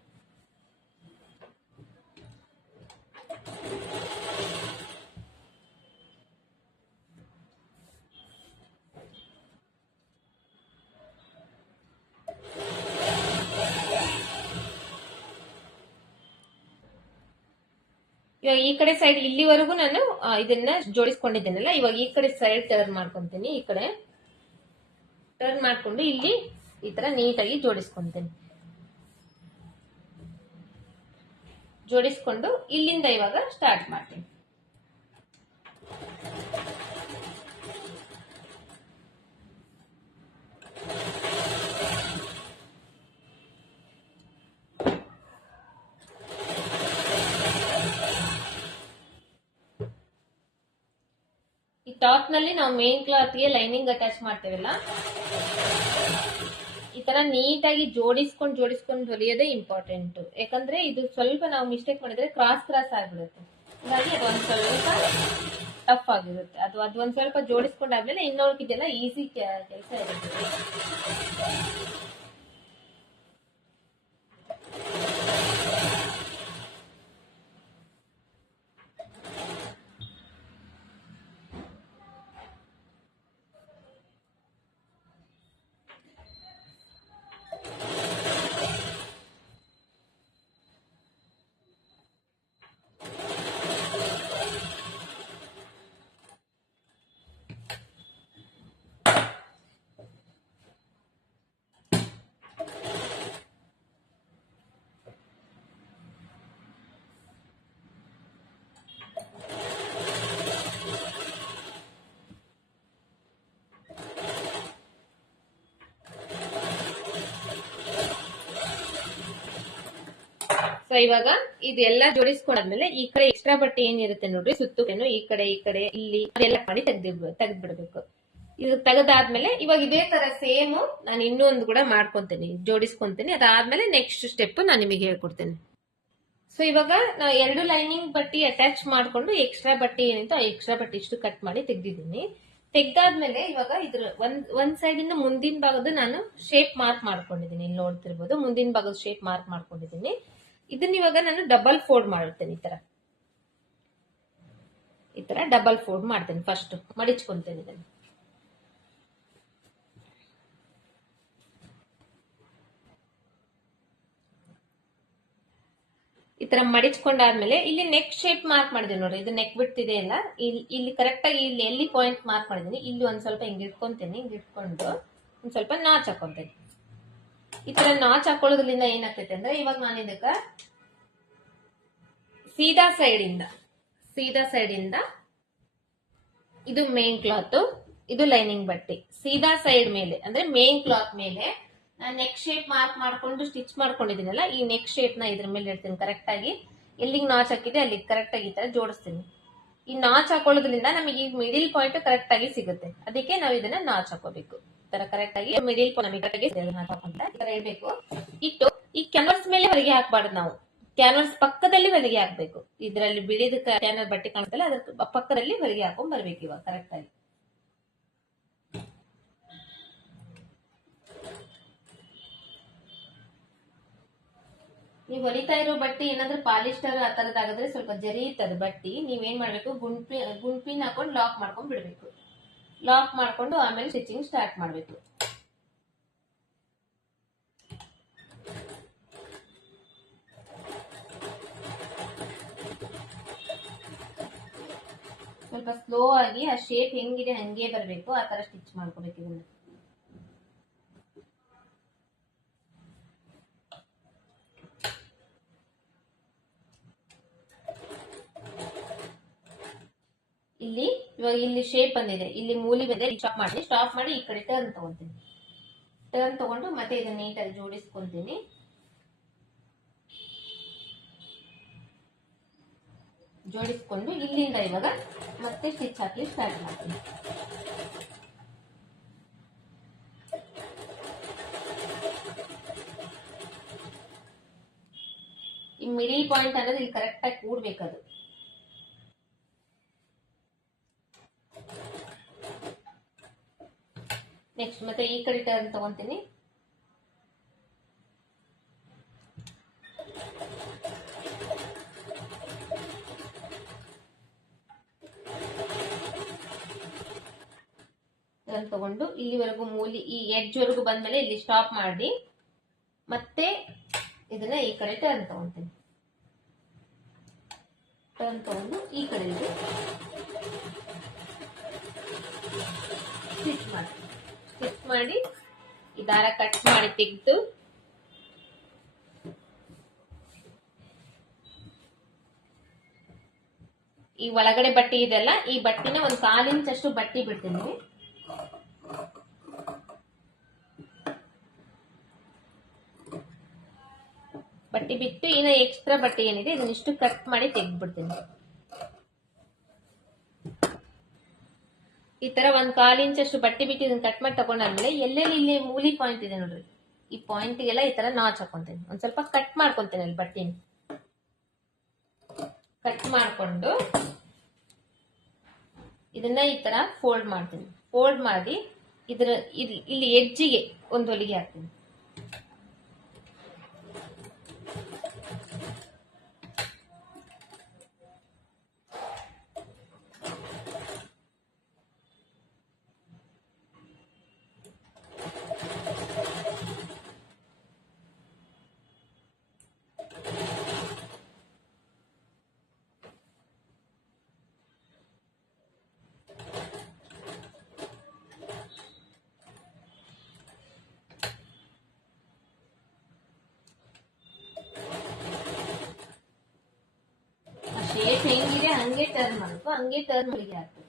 ಇವಾಗ ಈ ಕಡೆ ಸೈಡ್ ಇಲ್ಲಿವರೆಗೂ ನಾನು ಇದನ್ನ ಜೋಡಿಸ್ಕೊಂಡಿದ್ದೇನಲ್ಲ, ಇವಾಗ ಈ ಕಡೆ ಸೈಡ್ ಟರ್ನ್ ಮಾಡ್ಕೊಂತೀನಿ. ಈ ಕಡೆ ಟರ್ನ್ ಮಾಡ್ಕೊಂಡು ಇಲ್ಲಿ ಈ ತರ ನೀಟಾಗಿ ಜೋಡಿಸ್ಕೊಂತೀನಿ. ಜೋಡಿಸ್ಕೊಂಡು ಇಲ್ಲಿಂದ ಇವಾಗ ಸ್ಟಾರ್ಟ್ ಮಾಡ್ತೀನಿ. ಈ ಟಾಪ್ ನಲ್ಲಿ ನಾವು ಮೇನ್ ಕ್ಲಾತ್ ಗೆ ಲೈನಿಂಗ್ ಅಟ್ಯಾಚ್ ಮಾಡ್ತೇವಲ್ಲ, ಈ ತರ ನೀಟಾಗಿ ಜೋಡಿಸ್ಕೊಂಡು ಹೊಲಿಯೋದೇ ಇಂಪಾರ್ಟೆಂಟ್. ಯಾಕಂದ್ರೆ ಇದು ಸ್ವಲ್ಪ ನಾವು ಮಿಸ್ಟೇಕ್ ಮಾಡಿದ್ರೆ ಕ್ರಾಸ್ ಆಗ್ಬಿಡುತ್ತೆ. ಹಾಗಾಗಿ ಅದೊಂದ್ ಸ್ವಲ್ಪ ಟಫ್ ಆಗಿರುತ್ತೆ. ಅದೊಂದ್ ಸ್ವಲ್ಪ ಜೋಡಿಸ್ಕೊಂಡಾದ್ಮೇಲೆ ಇನ್ನೊಳಗಿದೆಲ್ಲ ಈಸಿ ಕೆಲಸ ಇರುತ್ತೆ. ಸೊ ಇವಾಗ ಇದೆಲ್ಲ ಜೋಡಿಸ್ಕೊಂಡಾದ್ಮೇಲೆ ಈ ಕಡೆ ಎಕ್ಸ್ಟ್ರಾ ಬಟ್ಟೆ ಏನಿರುತ್ತೆ ನೋಡ್ರಿ, ಸುತ್ತೇನು ಈ ಕಡೆ ಇಲ್ಲಿ ಅದೆಲ್ಲ ಮಾಡಿ ತೆಗ್ದ್ಬಿಡ್ಬೇಕು. ಇದು ತೆಗೆದಾದ್ಮೇಲೆ ಇವಾಗ ಇದೇ ತರ ಸೇಮ್ ನಾನು ಇನ್ನೊಂದು ಕೂಡ ಮಾಡ್ಕೊಂತೀನಿ, ಜೋಡಿಸ್ಕೊಂತೀನಿ. ಅದಾದ್ಮೇಲೆ ನೆಕ್ಸ್ಟ್ ಸ್ಟೆಪ್ ನಾನು ನಿಮಗೆ ಹೇಳ್ಕೊಡ್ತೇನೆ. ಸೊ ಇವಾಗ ನಾ 2 ಲೈನಿಂಗ್ ಬಟ್ಟೆ ಅಟ್ಯಾಚ್ ಮಾಡ್ಕೊಂಡು ಎಕ್ಸ್ಟ್ರಾ ಬಟ್ಟೆ ಏನಿತ್ತು ಆ ಎಕ್ಸ್ಟ್ರಾ ಬಟ್ಟೆ ಇಷ್ಟು ಕಟ್ ಮಾಡಿ ತೆಗ್ದಿದ್ದೀನಿ. ತೆಗ್ದಾದ್ಮೇಲೆ ಇವಾಗ ಇದ್ರ ಒಂದ್ ಸೈಡ್ ಇಂದ ಮುಂದಿನ ಭಾಗದ ನಾನು ಶೇಪ್ ಮಾರ್ಕ್ ಮಾಡ್ಕೊಂಡಿದ್ದೀನಿ. ಇಲ್ಲಿ ನೋಡ್ತಿರ್ಬೋದು, ಮುಂದಿನ ಭಾಗದ ಶೇಪ್ ಮಾರ್ಕ್ ಮಾಡ್ಕೊಂಡಿದ್ದೀನಿ. ಇದನ್ನ ಇವಾಗ ನಾನು ಡಬಲ್ ಫೋಲ್ಡ್ ಮಾಡುತ್ತೇನೆ. ಈ ತರ ಡಬಲ್ ಫೋಲ್ಡ್ ಮಾಡ್ತೇನೆ. ಫಸ್ಟ್ ಮಡಿಚ್ಕೊಂತೇನೆ ಇದನ್ನ. ಈ ತರ ಮಡಿಚ್ಕೊಂಡಾದ್ಮೇಲೆ ಇಲ್ಲಿ ನೆಕ್ ಶೇಪ್ ಮಾರ್ಕ್ ಮಾಡಿದೆ ನೋಡ್ರಿ, ಇದು ನೆಕ್ ಬಿಡ್ತಿದೆ ಅಲ್ಲ, ಇಲ್ಲಿ ಕರೆಕ್ಟ್ ಆಗಿ ಇಲ್ಲಿ ಎಲ್ಲಿ ಪಾಯಿಂಟ್ ಮಾರ್ಕ್ ಮಾಡಿದೀನಿ ಇಲ್ಲಿ ಒಂದ್ ಸ್ವಲ್ಪ ಹಿಂಗ್ ಇಟ್ಕೊಂತೇನೆ. ಹಿಂಗ್ ಇಟ್ಕೊಂಡು ಒಂದ್ ಸ್ವಲ್ಪ ನಾಚ್ ಹಾಕೊಂತೇನೆ. ಈ ತರ ನಾಚ್ ಹಾಕೊಳ್ಳೋದ್ರಿಂದ ಏನಾಗ್ತೈತೆ ಅಂದ್ರೆ, ಇವಾಗ ನಾನು ಇದಕ್ಕ ಸೀದಾ ಸೈಡ್ ಇಂದ ಇದು ಮೇನ್ ಕ್ಲಾತ್, ಇದು ಲೈನಿಂಗ್ ಬಟ್ಟೆ, ಸೀದಾ ಸೈಡ್ ಮೇಲೆ ಅಂದ್ರೆ ಮೇನ್ ಕ್ಲಾತ್ ಮೇಲೆ ನಾನು ನೆಕ್ ಶೇಪ್ ಮಾರ್ಕ್ ಮಾಡ್ಕೊಂಡು ಸ್ಟಿಚ್ ಮಾಡ್ಕೊಂಡಿದ್ದೀನಲ್ಲ, ಈ ನೆಕ್ ಶೇಪ್ ನ ಇದ್ರ ಮೇಲೆ ಇಡ್ತೀನಿ. ಕರೆಕ್ಟ್ ಆಗಿ ಎಲ್ಲಿಗೆ ನಾಚ್ ಹಾಕಿದೆ ಅಲ್ಲಿ ಕರೆಕ್ಟ್ ಆಗಿ ಈ ತರ ಜೋಡಿಸ್ತೀನಿ. ಈ ನಾಚ್ ಹಾಕೊಳ್ಳೋದ್ರಿಂದ ನಮಗೆ ಈ ಮಿಡಿಲ್ ಪಾಯಿಂಟ್ ಕರೆಕ್ಟ್ ಆಗಿ ಸಿಗುತ್ತೆ. ಅದಕ್ಕೆ ನಾವು ಇದನ್ನ ನಾಚ್ ಹಾಕೋಬೇಕು. ಈ ತರ ಕರೆಕ್ಟ್ ಆಗಿ ಮಿಡಿಲ್ ಪಾಯಿಂಟ್ ನಮಗೆ ಕರೆಕ್ಟ್ ಆಗಿ ಹಾಕೊಂತ ಈ ತರ ಇಡಬೇಕು. ಇಟ್ಟು ಈ ಕ್ಯಾನ್ವಾಸ್ ಮೇಲೆ ಹೊರಗೆ ಹಾಕ್ಬಾರ್ದು ನಾವು. ಕ್ಯಾನ್ವಾಸ್ ಪಕ್ಕದಲ್ಲಿ ಹೊಲಿಗೆ ಹಾಕ್ಬೇಕು. ಇದರಲ್ಲಿ ಬಿಳಿದ ಕ್ಯಾನ್ವಾಸ್ ಬಟ್ಟೆ ಕಾಣುತ್ತಲ್ಲ ಅದ್ರ ಪಕ್ಕದಲ್ಲಿ ಹೊಲಿಗೆ ಹಾಕೊಂಡ್ ಬರ್ಬೇಕು ಇವಾಗ ಕರೆಕ್ಟ್ ಆಗಿ. ನೀವು ಹೊಲಿತಾ ಇರೋ ಬಟ್ಟೆ ಏನಾದ್ರೂ ಪಾಲಿಸ್ಟರ್ ಆ ತರದಾಗದ್ರೆ ಸ್ವಲ್ಪ ಜರಿಯುತ್ತದೆ ಬಟ್ಟಿ. ನೀವೇನ್ ಮಾಡ್ಬೇಕು, ಗುಂಪಿನ ಹಾಕೊಂಡು ಲಾಕ್ ಮಾಡ್ಕೊಂಡ್ ಬಿಡ್ಬೇಕು. ಲಾಕ್ ಮಾಡ್ಕೊಂಡು ಆಮೇಲೆ ಸ್ಟಿಚಿಂಗ್ ಸ್ಟಾರ್ಟ್ ಮಾಡ್ಬೇಕು. ಸ್ವಲ್ಪ ಸ್ಲೋ ಆಗಿ ಆ ಶೇಪ್ ಹೆಂಗಿದೆ ಹಂಗೆ ಬರಬೇಕು, ಆ ತರ ಸ್ಟಿಚ್ ಮಾಡ್ಕೋಬೇಕು ಇದನ್ನ. ಇವಾಗ ಇಲ್ಲಿ ಶೇಪ್ ಬಂದಿದೆ, ಇಲ್ಲಿ ಮೂಲಿ ಬಂದಿದೆ, ಸ್ಟಾಪ್ ಮಾಡಿ ಈ ಕಡೆ ಟರ್ನ್ ತಗೊಂತೀನಿ. ಟರ್ನ್ ತಗೊಂಡು ಮತ್ತೆ ಇದನ್ನ ನೀಟಾಗಿ ಜೋಡಿಸ್ಕೊಂತೀನಿ. ಜೋಡಿಸ್ಕೊಂಡು ಇಲ್ಲಿಂದ ಇವಾಗ ಮತ್ತೆ ಸ್ಟಿಚ್ ಹಾಕಿ ಸ್ಟಾರ್ಟ್ ಮಾಡ್ತೀನಿ. ಈ ಮಿಡಲ್ ಪಾಯಿಂಟ್ ಅನ್ನೋದು ಇಲ್ಲಿ ಕರೆಕ್ಟ್ ಆಗಿ ಕೂಡ್ಬೇಕದು. ನೆಕ್ಸ್ಟ್ ಮತ್ತೆ ಈ ಕಡೆ ಟರ್ನ್ ತಗೊಂತೀನಿ. ಟರ್ನ್ ತಗೊಂಡು ಇಲ್ಲಿವರೆಗೂ ಮೂಲಿ ಈ ಎಡ್ಜ್ ವರೆಗೂ ಬಂದ್ಮೇಲೆ ಇಲ್ಲಿ ಸ್ಟಾಪ್ ಮಾಡಿ ಮತ್ತೆ ಇದನ್ನ ಈ ಕಡೆ ಟರ್ನ್ ತಗೊಂತೀನಿ. ಟರ್ನ್ ತಗೊಂಡು ಈ ಕಡೆ ಇದೆ ಸ್ಟಿಚ್ ಮಾಡ್ತೀನಿ. ಸ್ಟಿಚ್ ಮಾಡಿ ಈ ದಾರ ಕಟ್ ಮಾಡಿ ತೆಗೆದು ಈ ಒಳಗಡೆ ಬಟ್ಟೆ ಇದೆಲ್ಲ, ಈ ಬಟ್ಟೆನ ಒಂದು 1/4 ಇಂಚ್ ಅಷ್ಟು ಬಟ್ಟೆ ಬಿಡ್ತೀನಿ. ಬಟ್ಟೆ ಬಿಟ್ಟು ಇನ್ನ ಎಕ್ಸ್ಟ್ರಾ ಬಟ್ಟೆ ಏನಿದೆ ಇದನ್ನಿಷ್ಟು ಕಟ್ ಮಾಡಿ ತೆಗೆದ್ಬಿಡ್ತೀನಿ. ಈ ತರ 1/4 ಇಂಚ್ ಅಷ್ಟು ಬಟ್ಟೆ ಬಿಟ್ಟು ಇದನ್ನ ಕಟ್ ಮಾಡಿ ತಗೊಂಡಾದ್ಮೇಲೆ ಎಲ್ಲೆಲ್ಲಿ ಇಲ್ಲಿ ಮೂಲಿ ಪಾಯಿಂಟ್ ಇದೆ ನೋಡ್ರಿ, ಈ ಪಾಯಿಂಟ್ಗೆಲ್ಲ ಈ ತರ ನಾಚ್ ಹಾಕೊಂತೀನಿ. ಒಂದ್ ಸ್ವಲ್ಪ ಕಟ್ ಮಾಡ್ಕೊಂತೀನಿ ಅಲ್ಲಿ ಬಟ್ಟೆನ. ಕಟ್ ಮಾಡ್ಕೊಂಡು ಇದನ್ನ ಈ ತರ ಫೋಲ್ಡ್ ಮಾಡ್ತೀನಿ. ಫೋಲ್ಡ್ ಮಾಡಿ ಇಲ್ಲಿ ಎಡ್ಜಿಗೆ ಒಂದು ಹೊಲಿಗೆ ಹಾಕ್ತೀನಿ. ಶೇಪ್ ಹೆಂಗಿದೆ ಹಂಗೆ ಟರ್ನ್ ಮಾಡಬೇಕು, ಹಂಗೆ ಟರ್ನ್ ಹೊಲಿಗೆ ಹಾಕ್ಬೇಕು.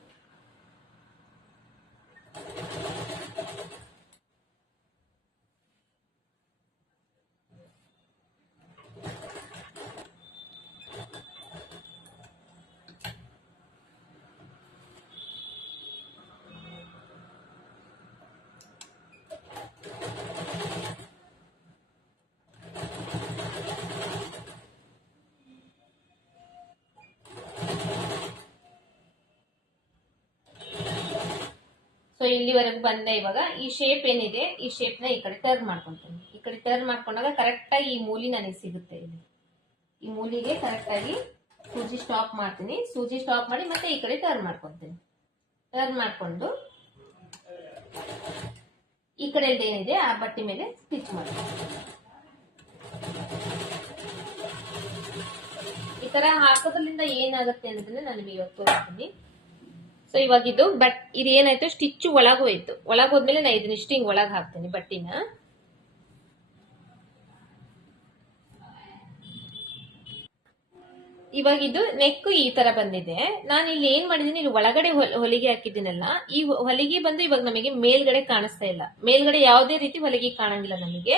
ಸೊ ಇಲ್ಲಿವರೆಗೂ ಬಂದೆ. ಇವಾಗ ಈ ಶೇಪ್ ಏನಿದೆ ಈ ಶೇಪ್ ನ ಈ ಕಡೆ ಟರ್ನ್ ಮಾಡ್ಕೊಂತೀನಿ. ಈ ಕಡೆ ಟರ್ನ್ ಮಾಡ್ಕೊಂಡಾಗ ಕರೆಕ್ಟ್ ಆಗಿ ಈ ಮೂಲಿ ನನಗೆ ಸಿಗುತ್ತೆ. ಇಲ್ಲಿ ಈ ಮೂಲಿಗೆ ಕರೆಕ್ಟ್ ಆಗಿ ಸೂಜಿ ಸ್ಟಾಪ್ ಮಾಡ್ತೀನಿ. ಸೂಜಿ ಸ್ಟಾಪ್ ಮಾಡಿ ಮತ್ತೆ ಈ ಕಡೆ ಟರ್ನ್ ಮಾಡ್ಕೊಂತೀನಿ. ಟರ್ನ್ ಮಾಡ್ಕೊಂಡು ಈ ಕಡೆ ಏನಿದೆ ಆ ಬಟ್ಟೆ ಮೇಲೆ ಸ್ಟಿಚ್ ಮಾಡ್ತೀನಿ. ಈ ತರ ಹಾಕೋದ್ರಿಂದ ಏನಾಗುತ್ತೆ ಅನ್ನೋದನ್ನ ನಾನು ಇವಾಗ ತೋರಿಸ್ತೀನಿ. ಸೊ ಇವಾಗ ಇದು ಏನಾಯ್ತು, ಸ್ಟಿಚ್ ಒಳಗೆ ಹೋಯ್ತು. ಒಳಗೆ ಹೋದ್ಮೇಲೆ ನಾ ಇದನ್ನ ಇಷ್ಟು ಹಿಂಗ್ ಒಳಗೆ ಹಾಕ್ತೀನಿ ಬಟ್ಟಿನ. ಇವಾಗ ಇದು ನೆಕ್ ಈ ತರ ಬಂದಿದೆ. ನಾನು ಇಲ್ಲಿ ಏನ್ ಮಾಡಿದೀನಿ, ಇಲ್ಲಿ ಒಳಗಡೆ ಹೊಲಿಗೆ ಹಾಕಿದ್ದೀನಲ್ಲ, ಈ ಹೊಲಿಗೆ ಬಂದು ಇವಾಗ ನಮಗೆ ಮೇಲ್ಗಡೆ ಕಾಣಿಸ್ತಾ ಇಲ್ಲ. ಮೇಲ್ಗಡೆ ಯಾವುದೇ ರೀತಿ ಹೊಲಿಗೆ ಕಾಣಂಗಿಲ್ಲ ನಮಗೆ.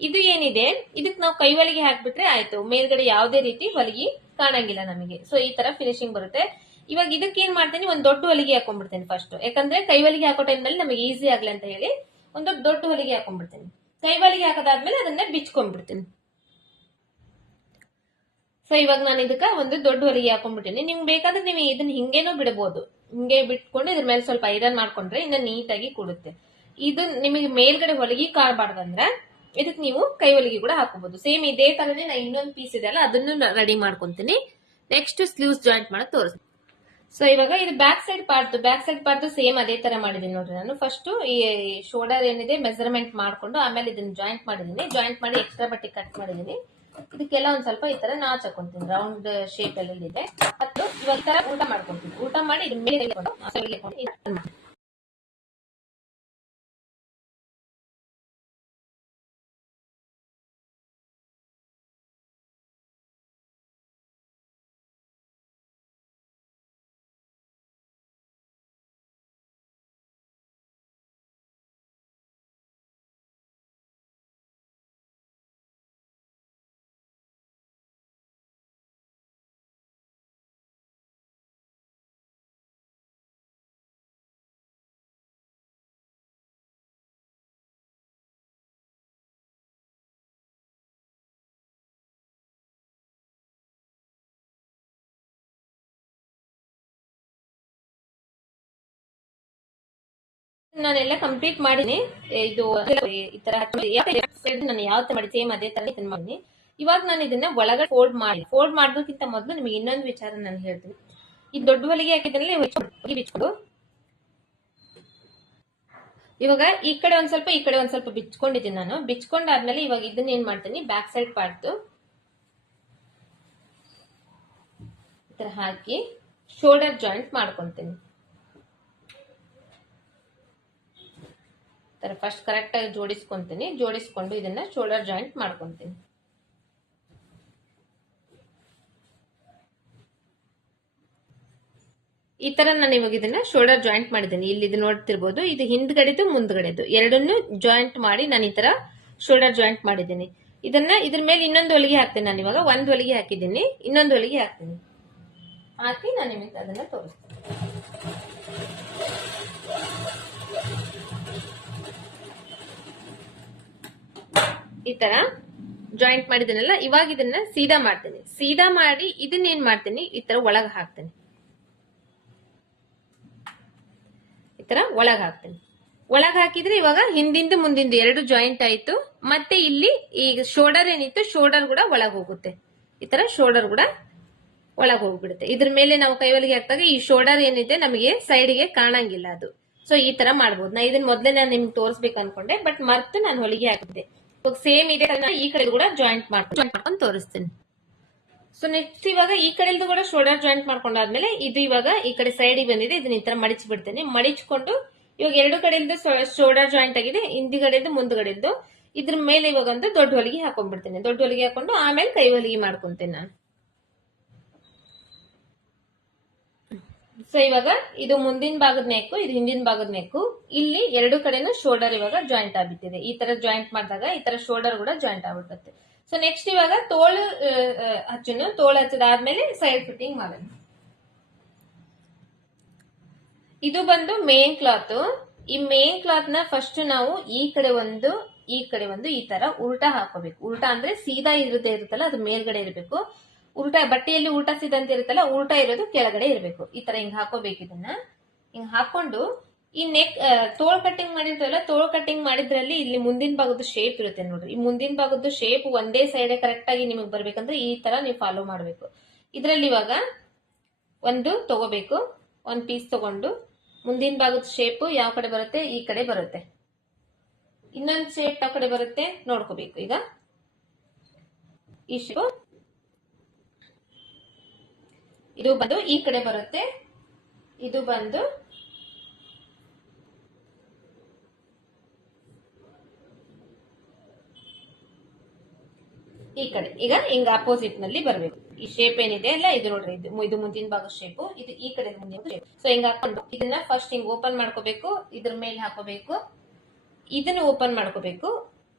ಇದು ಏನಿದೆ ಇದಕ್ ನಾವು ಕೈ ಹೊಲಿಗೆ ಹಾಕ್ಬಿಟ್ರೆ ಆಯ್ತು, ಮೇಲ್ಗಡೆ ಯಾವುದೇ ರೀತಿ ಹೊಲಿಗೆ ಕಾಣಂಗಿಲ್ಲ ನಮಗೆ. ಸೊ ಈ ತರ ಫಿನಿಶಿಂಗ್ ಬರುತ್ತೆ. ಇವಾಗ ಇದಕ್ಕೆ ಏನ್ ಮಾಡ್ತೀನಿ, ಒಂದ್ ದೊಡ್ಡ ಹೊಲಿಗೆ ಹಾಕೊಂಡ್ಬಿಡ್ತೇನೆ ಫಸ್ಟ್. ಯಾಕಂದ್ರೆ ಕೈ ಹೊಲಿಗೆ ಹಾಕೋ ಟೈಮ್ನಲ್ಲಿ ನಮಗೆ ಈಸಿ ಆಗ್ಲಿ ಅಂತ ಹೇಳಿ ಒಂದು ದೊಡ್ಡ ಹೊಲಿಗೆ ಹಾಕೊಂಡ್ಬಿಡ್ತೀನಿ. ಕೈ ಹೊಲಿಗೆ ಹಾಕೋದಾದ್ಮೇಲೆ ಅದನ್ನ ಬಿಚ್ಕೊಂಡ್ಬಿಡ್ತೀನಿ. ಸೊ ಇವಾಗ ನಾನು ಇದಕ್ಕ ಒಂದು ದೊಡ್ಡ ಹೊಲಿಗೆ ಹಾಕೊಂಡ್ಬಿಟ್ಟಿನಿ. ನಿಮ್ಗೆ ಬೇಕಾದ್ರೆ ನೀವು ಇದನ್ನ ಹಿಂಗೇನೂ ಬಿಡಬಹುದು. ಹಿಂಗೆ ಬಿಟ್ಕೊಂಡು ಇದ್ರ ಮೇಲೆ ಸ್ವಲ್ಪ ಐರನ್ ಮಾಡ್ಕೊಂಡ್ರೆ ಇನ್ನ ನೀಟಾಗಿ ಕೂಡುತ್ತೆ. ಇದು ನಿಮಗೆ ಮೇಲ್ಗಡೆ ಹೊಲಿಗೆ ಕಾರಬಾರ್ದಂದ್ರೆ ಇದಕ್ ನೀವು ಕೈ ಹೊಲಿಗೆ ಕೂಡ ಹಾಕೋಬಹುದು. ಸೇಮ್ ಇದೇ ತರನೇ ನಾ ಇನ್ನೊಂದು ಪೀಸ್ ಇದೆ ಅಲ್ಲ ಅದನ್ನು ರೆಡಿ ಮಾಡ್ಕೊಂತೀನಿ. ನೆಕ್ಸ್ಟ್ ಸ್ಲೀವ್ಸ್ ಜಾಯಿಂಟ್ ಮಾಡಕ್ ತೋರಿಸ್ತೀನಿ. ಸೊ ಇವಾಗ ಇದು ಬ್ಯಾಕ್ ಸೈಡ್ ಪಾರ್ಟ್ ಸೇಮ್ ಅದೇ ತರ ಮಾಡಿದೀನಿ ನೋಡ್ರಿ. ನಾನು ಫಸ್ಟ್ ಈ ಶೋಲ್ಡರ್ ಏನಿದೆ ಮೆಜರ್ಮೆಂಟ್ ಮಾಡ್ಕೊಂಡು ಆಮೇಲೆ ಇದನ್ನ ಜಾಯಿಂಟ್ ಮಾಡಿದೀನಿ. ಜಾಯಿಂಟ್ ಮಾಡಿ ಎಕ್ಸ್ಟ್ರಾ ಬಟ್ಟೆ ಕಟ್ ಮಾಡಿದೀನಿ. ಇದಕ್ಕೆಲ್ಲ ಒಂದ್ ಸ್ವಲ್ಪ ಈ ತರ ನಾಚ್ ಹಾಕೊಂತೀನಿ. ರೌಂಡ್ ಶೇಪ್ ಅಲ್ಲಿ ಇದೆ. ಮತ್ತು ಇವಾಗ ತರ ಊಟ ಮಾಡ್ಕೊಂತೀನಿ. ಊಟ ಮಾಡಿ ಇದ್ರ ಮೇಲೆ ನಾನೆಲ್ಲ ಕಂಪ್ಲೀಟ್ ಮಾಡಿನಿ. ಇದು ಈ ತರ ನಾನು ಯಾವ ತರ ಮಾಡಿ ಸೇಮ್ ಅದೇ ತರ ಇದನ್ನ ಮಾಡಿನಿ. ಇವಾಗ ನಾನು ಇದನ್ನ ಒಳಗಡೆ ಫೋಲ್ಡ್ ಮಾಡೋದಕ್ಕಿಂತ ಮೊದಲು ನಿಮಗೆ ಇನ್ನೊಂದು ವಿಚಾರ ನಾನು ಹೇಳ್ತೀನಿ. ಈ ದೊಡ್ಡ ಹೊಲಿಗೆ ಹಾಕಿದ್ರೆ ಬಿಚ್ಕೊಂಡು ಇವಾಗ ಈ ಕಡೆ ಒಂದ್ ಸ್ವಲ್ಪ ಈ ಕಡೆ ಒಂದ್ ಸ್ವಲ್ಪ ಬಿಚ್ಕೊಂಡಿದ್ದೀನಿ ನಾನು. ಬಿಚ್ಕೊಂಡಾದ್ಮೇಲೆ ಇವಾಗ ಇದನ್ನ ಏನ್ ಮಾಡ್ತೀನಿ, ಬ್ಯಾಕ್ ಸೈಡ್ ಪಾರ್ಟ್ ಈ ತರ ಹಾಕಿ ಶೋಲ್ಡರ್ ಜಾಯಿಂಟ್ ಮಾಡ್ಕೊಂತೀನಿ. ಫಸ್ಟ್ ಕರೆಕ್ಟ್ ಆಗಿ ಜೋಡಿಸ್ಕೊಂತೀನಿ. ಜೋಡಿಸ್ಕೊಂಡು ಇದನ್ನ ಶೋಲ್ಡರ್ ಜಾಯಿಂಟ್ ಮಾಡ್ಕೊಂತೀನಿ. ಈ ತರ ನಾನು ಇವಾಗ ಇದನ್ನ ಶೋಲ್ಡರ್ ಜಾಯಿಂಟ್ ಮಾಡಿದ್ದೀನಿ. ಇಲ್ಲಿ ಇದು ನೋಡ್ತಿರ್ಬೋದು, ಇದು ಹಿಂದ್ಗಡೆದು ಮುಂದ್ಗಡೆದು ಎರಡನ್ನು ಜಾಯಿಂಟ್ ಮಾಡಿ ನಾನು ಈ ತರ ಶೋಲ್ಡರ್ ಜಾಯಿಂಟ್ ಮಾಡಿದ್ದೀನಿ. ಇದನ್ನ ಇದ್ರ ಮೇಲೆ ಇನ್ನೊಂದು ಹೊಲಿಗೆ ಹಾಕ್ತೀನಿ. ನಾನು ಇವಾಗ ಒಂದು ಹೊಲಿಗೆ ಹಾಕಿದ್ದೀನಿ, ಇನ್ನೊಂದು ಹೊಲಿಗೆ ಹಾಕ್ತೀನಿ. ಹಾಕಿ ನಾನು ನಿಮಗೆ ಅದನ್ನ ತೋರಿಸ್ತೀನಿ. ಈ ತರ ಜಾಯಿಂಟ್ ಮಾಡಿದನಲ್ಲ, ಇವಾಗ ಇದನ್ನ ಸೀದಾ ಮಾಡ್ತೀನಿ. ಸೀದಾ ಮಾಡಿ ಇದನ್ನ ಏನ್ ಮಾಡ್ತೀನಿ, ಈ ತರ ಒಳಗ ಹಾಕ್ತೀನಿ. ಈ ತರ ಒಳಗ ಹಾಕ್ತೀನಿ. ಒಳಗ ಹಾಕಿದ್ರೆ ಇವಾಗ ಹಿಂದಿಂದ ಮುಂದಿಂದ ಎರಡು ಜಾಯಿಂಟ್ ಆಯ್ತು. ಮತ್ತೆ ಇಲ್ಲಿ ಈಗ ಶೋಲ್ಡರ್ ಏನಿತ್ತು, ಶೋಲ್ಡರ್ ಕೂಡ ಒಳಗ ಹೋಗುತ್ತೆ. ಈ ತರ ಶೋಲ್ಡರ್ ಕೂಡ ಒಳಗ ಹೋಗ್ಬಿಡುತ್ತೆ. ಇದ್ರ ಮೇಲೆ ನಾವು ಕೈ ಹೊಲಿಗೆ ಹಾಕಿದಾಗ ಈ ಶೋಲ್ಡರ್ ಏನಿದೆ ನಮಗೆ ಸೈಡ್ಗೆ ಕಾಣಂಗಿಲ್ಲ ಅದು. ಸೊ ಈ ತರ ಮಾಡ್ಬೋದು. ನಾ ಇದನ್ನ ಮೊದ್ಲೇ ನಾನು ನಿಮ್ಗೆ ತೋರಿಸ್ಬೇಕು ಅನ್ಕೊಂಡೆ, ಬಟ್ ಮರ್ತು ನಾನು ಹೊಲಿಗೆ ಹಾಕಿದ್ದೆ. ಸೇಮ್ ಇದೆ, ಈ ಕಡೆ ಕೂಡ ಜಾಯಿಂಟ್ ಮಾಡ್ಕೊಂಡು ತೋರಿಸ್ತೀನಿ. ಸೊ ನೆಕ್ಸ್ಟ್ ಇವಾಗ ಈ ಕಡೆದು ಕೂಡ ಶೋಲ್ಡರ್ ಜಾಯಿಂಟ್ ಮಾಡ್ಕೊಂಡಾದ್ಮೇಲೆ ಇದು ಇವಾಗ ಈ ಕಡೆ ಸೈಡ್ ಬಂದಿದೆ. ಇದನ್ನ ಈ ತರ ಮಡಿಚಿ ಬಿಡ್ತೇನೆ. ಮಡಿಚ್ಕೊಂಡು ಇವಾಗ ಎರಡು ಕಡೆಯಿಂದ ಶೋಲ್ಡರ್ ಜಾಯಿಂಟ್ ಆಗಿದೆ, ಹಿಂದಿಗಡೆದು ಮುಂದ್ಗಡೆದು. ಇದ್ರ ಮೇಲೆ ಇವಾಗ ಒಂದು ದೊಡ್ಡ ಹೊಲಿಗೆ ಹಾಕೊಂಡ್ಬಿಡ್ತೇನೆ. ದೊಡ್ಡ ಹೊಲಿಗೆ ಹಾಕೊಂಡು ಆಮೇಲೆ ಕೈ ಹೊಲಿಗೆ ಮಾಡ್ಕೊಂತೇನೆ ನಾನು. ಸೊ ಇವಾಗ ಇದು ಮುಂದಿನ ಭಾಗದ ನೆಕ್ಕು, ಇದು ಹಿಂದಿನ ಭಾಗದ ನೆಕ್ಕು. ಇಲ್ಲಿ ಎರಡು ಕಡೆನೂ ಶೋಲ್ಡರ್ ಇವಾಗ ಜಾಯಿಂಟ್ ಆಗ್ಬಿಟ್ಟಿದೆ. ಈ ತರ ಜಾಯಿಂಟ್ ಮಾಡಿದಾಗ ಈ ತರ ಶೋಲ್ಡರ್ ಕೂಡ ಜಾಯಿಂಟ್ ಆಗ್ಬಿಡುತ್ತೆ. ಸೊ ನೆಕ್ಸ್ಟ್ ಇವಾಗ ತೋಳು ಹಚ್ಚದಾದ್ಮೇಲೆ ಸೈಡ್ ಫಿಟ್ಟಿಂಗ್ ಮಾಡೋಣ. ಇದು ಬಂದು ಮೇನ್ ಕ್ಲಾತ್. ಈ ಮೇನ್ ಕ್ಲಾತ್ ನ ಫಸ್ಟ್ ನಾವು ಈ ಕಡೆ ಒಂದು ಈ ತರ ಉಲ್ಟಾ ಹಾಕೋಬೇಕು. ಉಲ್ಟಾ ಅಂದ್ರೆ ಸೀದಾ ಇರುತ್ತಲ್ಲ, ಅದು ಮೇಲ್ಗಡೆ ಇರಬೇಕು. ಉಲ್ಟಾ ಬಟ್ಟೆಯಲ್ಲಿ ಉಲ್ಟಾ ಸೀದಾ ಅಂತ ಇರುತ್ತಲ್ಲ, ಉಲ್ಟಾ ಇರೋದು ಕೆಳಗಡೆ ಇರಬೇಕು. ಈ ತರ ಹಿಂಗ್ ಹಾಕೋಬೇಕು. ಇದನ್ನ ಹಿಂಗ್ ಹಾಕೊಂಡು ಈ ನೆಕ್ ತೋಳ್ ಕಟ್ಟಿಂಗ್ ಮಾಡಿರ್ತೇವಲ್ಲ, ತೋಳ್ ಕಟ್ಟಿಂಗ್ ಮಾಡಿದ್ರಲ್ಲಿ ಇಲ್ಲಿ ಮುಂದಿನ ಭಾಗದ ಶೇಪ್ ಇರುತ್ತೆ ನೋಡ್ರಿ. ಈ ಮುಂದಿನ ಭಾಗದ ಶೇಪ್ ಒಂದೇ ಸೈಡ್ ಕರೆಕ್ಟ್ ಆಗಿ ನಿಮಗೆ ಬರ್ಬೇಕಂದ್ರೆ ಈ ತರ ನೀವು ಫಾಲೋ ಮಾಡ್ಬೇಕು. ಇದ್ರಲ್ಲಿ ಇವಾಗ ಒಂದು ತಗೋಬೇಕು, ಒಂದ್ ಪೀಸ್ ತಗೊಂಡು ಮುಂದಿನ ಭಾಗದ ಶೇಪ್ ಯಾವ ಕಡೆ ಬರುತ್ತೆ, ಈ ಕಡೆ ಬರುತ್ತೆ. ಇನ್ನೊಂದು ಶೇಪ್ ಯಾವ ಕಡೆ ಬರುತ್ತೆ ನೋಡ್ಕೋಬೇಕು. ಈಗ ಈ ಶೇಪ್ ಇದು ಬಂದು ಈ ಕಡೆ ಬರುತ್ತೆ, ಇದು ಬಂದು ಈ ಕಡೆ. ಈಗ ಹಿಂಗ ಅಪೋಸಿಟ್ ನಲ್ಲಿ ಬರ್ಬೇಕು. ಈ ಶೇಪ್ ಏನಿದೆ ಅಲ್ಲ, ಇದು ನೋಡ್ರಿ, ಇದು ಮುಂದಿನ ಭಾಗದ ಶೇಪ್, ಇದು ಈ ಕಡೆ ಮುಂದಿನ ಶೇಪ್. ಸೊ ಹಿಂಗ ಹಾಕೊಂಡು ಇದನ್ನ ಫಸ್ಟ್ ಹಿಂಗ್ ಓಪನ್ ಮಾಡ್ಕೋಬೇಕು, ಇದ್ರ ಮೇಲೆ ಹಾಕೋಬೇಕು. ಇದನ್ನ ಓಪನ್ ಮಾಡ್ಕೋಬೇಕು,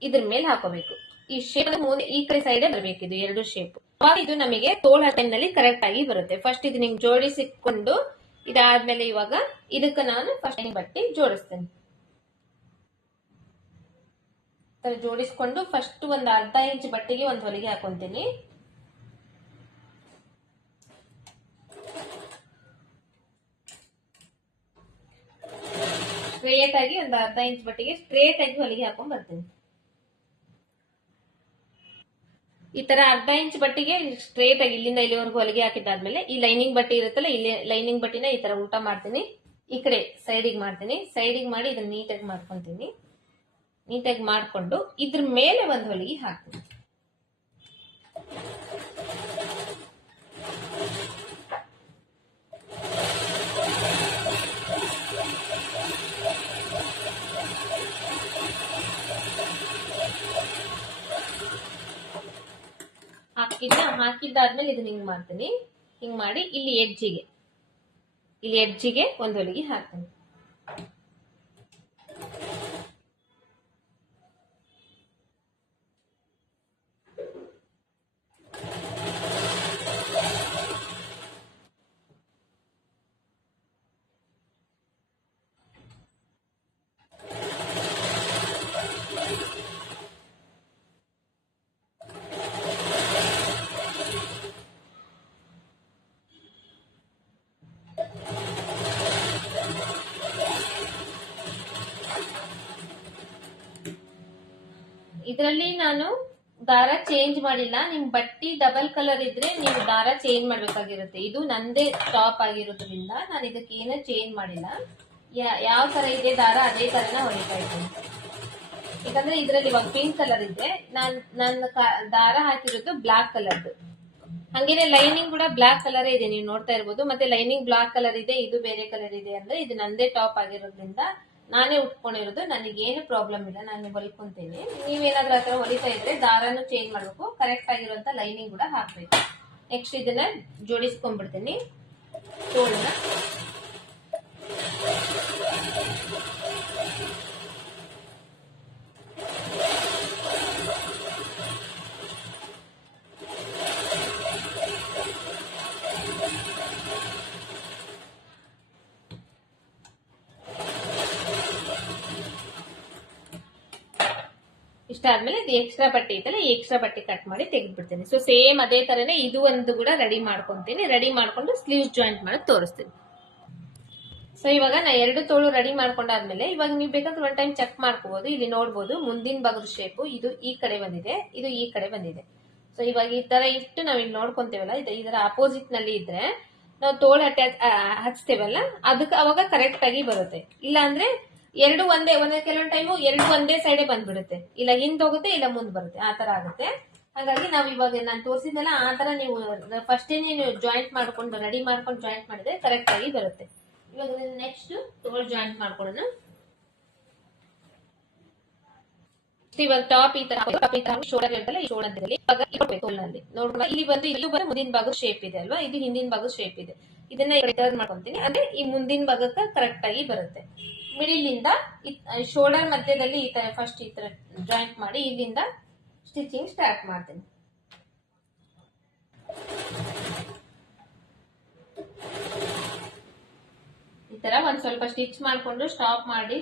ಇದ್ರ ಮೇಲೆ ಹಾಕೋಬೇಕು. ಈ ಶೇಪ್ ಈ ಕಡೆ ಸೈಡ್ ಬರ್ಬೇಕು. ಇದು ಎರಡು ಶೇಪ್. ಇದು ನಮಗೆ ತೋಳ ಟೈಮ್ ನಲ್ಲಿ ಕರೆಕ್ಟ್ ಆಗಿ ಬರುತ್ತೆ. ಫಸ್ಟ್ ಇದನ್ನ ಹಿಂಗ್ ಜೋಡಿಸಿಕೊಂಡು ಇದಾದ್ಮೇಲೆ ಇವಾಗ ಇದಕ್ಕ ನಾನು ಫಸ್ಟ್ ಬಟ್ಟೆ ಜೋಡಿಸ್ತೇನೆ. ಜೋಡಿಸ್ಕೊಂಡು ಫಸ್ಟ್ ಒಂದ್ ಅರ್ಧ ಇಂಚ್ ಬಟ್ಟೆಗೆ ಒಂದ್ ಹೊಲಿಗೆ ಹಾಕೊಂತೀನಿ. ಸ್ಟ್ರೇಟ್ ಆಗಿ ಒಂದು ಅರ್ಧ ಇಂಚ್ ಬಟ್ಟಿಗೆ ಸ್ಟ್ರೇಟ್ ಆಗಿ ಹೊಲಿಗೆ ಹಾಕೊಂಡ್ ಬರ್ತೀನಿ. ಈ ತರ ಅರ್ಧ ಇಂಚ್ ಬಟ್ಟಿಗೆ ಸ್ಟ್ರೇಟ್ ಆಗಿ ಇಲ್ಲಿಂದ ಇಲ್ಲಿವರೆಗೂ ಹೊಲಿಗೆ ಹಾಕಿದ್ದಾದ್ಮೇಲೆ ಈ ಲೈನಿಂಗ್ ಬಟ್ಟೆ ಇರುತ್ತಲ್ಲ, ಇಲ್ಲಿ ಲೈನಿಂಗ್ ಬಟ್ಟಿನ ಈ ತರ ಉಲ್ಟಾ ಮಾಡ್ತೀನಿ, ಈ ಕಡೆ ಸೈಡಿಗೆ ಮಾಡ್ತೀನಿ. ಸೈಡಿಗೆ ಮಾಡಿ ಇದನ್ನ ನೀಟಾಗಿ ಮಾಡ್ಕೊಂತೀನಿ. ನೀಟಾಗಿ ಮಾಡ್ಕೊಂಡು ಇದ್ರ ಮೇಲೆ ಒಂದು ಹೊಲಿಗೆ ಹಾಕ್ತೀನಿ. ಹಾಕಿದ್ದಾದ್ಮೇಲೆ ಇದನ್ನ ಹಿಂಗ್ ಮಾಡ್ತೀನಿ. ಹಿಂಗ್ ಮಾಡಿ ಇಲ್ಲಿ ಎಡ್ಜಿಗೆ ಒಂದು ಹೊಲಿಗೆ ಹಾಕ್ತೀನಿ. ಇದರಲ್ಲಿ ನಾನು ದಾರ ಚೇಂಜ್ ಮಾಡಿಲ್ಲ. ನಿಮ್ ಬಟ್ಟಿ ಡಬಲ್ ಕಲರ್ ಇದ್ರೆ ನೀವು ದಾರ ಚೇಂಜ್ ಮಾಡ್ಬೇಕಾಗಿರುತ್ತೆ. ಇದು ನಂದೇ ಟಾಪ್ ಆಗಿರೋದ್ರಿಂದ ನಾನು ಇದಕ್ಕೆ ಏನೂ ಚೇಂಜ್ ಮಾಡಿಲ್ಲ. ಯಾವ ತರ ಇದೆ ದಾರ ಅದೇ ತರನ ಹೊಲಿತಾ ಇದ್ದೀನಿ. ಯಾಕಂದ್ರೆ ಇದ್ರಲ್ಲಿ ಇವಾಗ ಪಿಂಕ್ ಕಲರ್ ಇದೆ, ನನ್ನ ದಾರ ಹಾಕಿರೋದು ಬ್ಲಾಕ್ ಕಲರ್ದು. ಹಂಗೇನೆ ಲೈನಿಂಗ್ ಕೂಡ ಬ್ಲಾಕ್ ಕಲರ್ ಇದೆ, ನೀವು ನೋಡ್ತಾ ಇರ್ಬೋದು. ಮತ್ತೆ ಲೈನಿಂಗ್ ಬ್ಲಾಕ್ ಕಲರ್ ಇದೆ, ಇದು ಬೇರೆ ಕಲರ್ ಇದೆ. ಅಂದ್ರೆ ಇದು ನಂದೇ ಟಾಪ್ ಆಗಿರೋದ್ರಿಂದ ನಾನೇ ಉಟ್ಕೊಂಡಿರೋದು, ನನಗೇನು ಪ್ರಾಬ್ಲಮ್ ಇಲ್ಲ, ನಾನು ಹೊಲ್ಕೊಂತೀನಿ. ನೀವೇನಾದ್ರೂ ಆ ತರ ಹೊಲಿತಾ ಇದ್ರೆ ದಾರನು ಚೇಂಜ್ ಮಾಡ್ಬೇಕು, ಕರೆಕ್ಟ್ ಆಗಿರುವಂತ ಲೈನಿಂಗ್ ಕೂಡ ಹಾಕ್ಬೇಕು. ನೆಕ್ಸ್ಟ್ ಇದನ್ನ ಜೋಡಿಸ್ಕೊಂಡ್ಬಿಡ್ತೀನಿ ತೋಳನ್ನ. ಇಷ್ಟಾದ್ಮೇಲೆ ಇದು ಎಕ್ಸ್ಟ್ರಾ ಬಟ್ಟೆ ಐತಲ್ಲ, ಈ ಎಕ್ಸ್ಟ್ರಾ ಬಟ್ಟೆ ಕಟ್ ಮಾಡಿ ತೆಗೆದ್ಬಿಡ್ತೀನಿ. ಸೊ ಸೇಮ್ ಅದೇ ತರನೇ ಇದು ಒಂದು ಕೂಡ ರೆಡಿ ಮಾಡ್ಕೊಂತೀನಿ. ರೆಡಿ ಮಾಡ್ಕೊಂಡು ಸ್ಲೀವ್ಸ್ ಜಾಯಿಂಟ್ ಮಾಡಕ್ ತೋರಿಸ್ತೀನಿ. ಸೊ ಇವಾಗ ನಾ 2 ತೋಳು ರೆಡಿ ಮಾಡ್ಕೊಂಡಾದ್ಮೇಲೆ ಇವಾಗ ನೀವು ಬೇಕಾದ್ರೆ ಒನ್ ಟೈಮ್ ಚೆಕ್ ಮಾಡ್ಕೋಬಹುದು. ಇಲ್ಲಿ ನೋಡ್ಬೋದು ಮುಂದಿನ ಭಾಗದ ಶೇಪ್ ಇದು ಈ ಕಡೆ ಬಂದಿದೆ, ಇದು ಈ ಕಡೆ ಬಂದಿದೆ. ಸೊ ಇವಾಗ ಈ ತರ ಇಟ್ಟು ನಾವ್ ಇಲ್ಲಿ ನೋಡ್ಕೊಂತೇವಲ್ಲ, ಇದರ ಅಪೋಸಿಟ್ ನಲ್ಲಿ ಇದ್ರೆ ನಾವು ತೋಳು ಹಚ್ತೇವಲ್ಲ, ಅದಕ್ಕೆ ಅವಾಗ ಕರೆಕ್ಟ್ ಆಗಿ ಬರುತ್ತೆ. ಇಲ್ಲ ಅಂದ್ರೆ ಎರಡು ಒಂದೇ ಕೆಲವೊಂದು ಟೈಮು ಎರಡು ಒಂದೇ ಸೈಡೇ ಬಂದ್ಬಿಡುತ್ತೆ, ಇಲ್ಲ ಹಿಂದ್ ಹೋಗುತ್ತೆ ಇಲ್ಲ ಮುಂದ್ ಬರುತ್ತೆ, ಆ ತರ ಆಗುತ್ತೆ. ಹಾಗಾಗಿ ನಾವ್ ಇವಾಗ ನಾನು ತೋರಿಸಿದ್ನಲ್ಲ ಆ ತರ ನೀವು ಫಸ್ಟೇ ನೀವು ಜಾಯಿಂಟ್ ಮಾಡ್ಕೊಂಡು ರೆಡಿ ಮಾಡ್ಕೊಂಡು ಜಾಯಿಂಟ್ ಮಾಡಿದ್ರೆ ಕರೆಕ್ಟ್ ಆಗಿ ಬರುತ್ತೆ. ಇವಾಗ ನೆಕ್ಸ್ಟ್ ತೋಳು ಜಾಯಿಂಟ್ ಮಾಡ್ಕೊಳ್ಳೋಣ. ಇವಾಗ ಟಾಪ್ ಈ ತರ ಶೋಲ್ಡರ್ ಇರ್ತಲ್ಲ, ಈ ಶೋಲ್ಡರ್ ತೋಳ್ನಲ್ಲಿ ನೋಡೋಣ. ಇಲ್ಲಿ ಬಂದು ಮುಂದಿನ ಭಾಗದ ಶೇಪ್ ಇದೆ ಅಲ್ವಾ, ಇದು ಹಿಂದಿನ ಭಾಗದ ಶೇಪ್ ಇದೆ. ಇದನ್ನ ಟರ್ನ್ ಮಾಡ್ಕೊಂತೀನಿ, ಅಂದ್ರೆ ಈ ಮುಂದಿನ ಭಾಗಕ್ಕೆ ಕರೆಕ್ಟ್ ಆಗಿ ಬರುತ್ತೆ. ಮಿಡಿಲ್ ಇಂದ ಶೋಲ್ಡರ್ ಮಧ್ಯದಲ್ಲಿ ಈ ತರ ಫಸ್ಟ್ ಈ ತರ ಜಾಯಿಂಟ್ ಮಾಡಿ ಇಲ್ಲಿಂದ ಸ್ಟಿಚಿಂಗ್ ಸ್ಟಾರ್ಟ್ ಮಾಡ್ತೀನಿ. ಈ ತರ ಒಂದ್ ಸ್ವಲ್ಪ ಸ್ಟಿಚ್ ಮಾಡ್ಕೊಂಡು ಸ್ಟಾಪ್ ಮಾಡಿ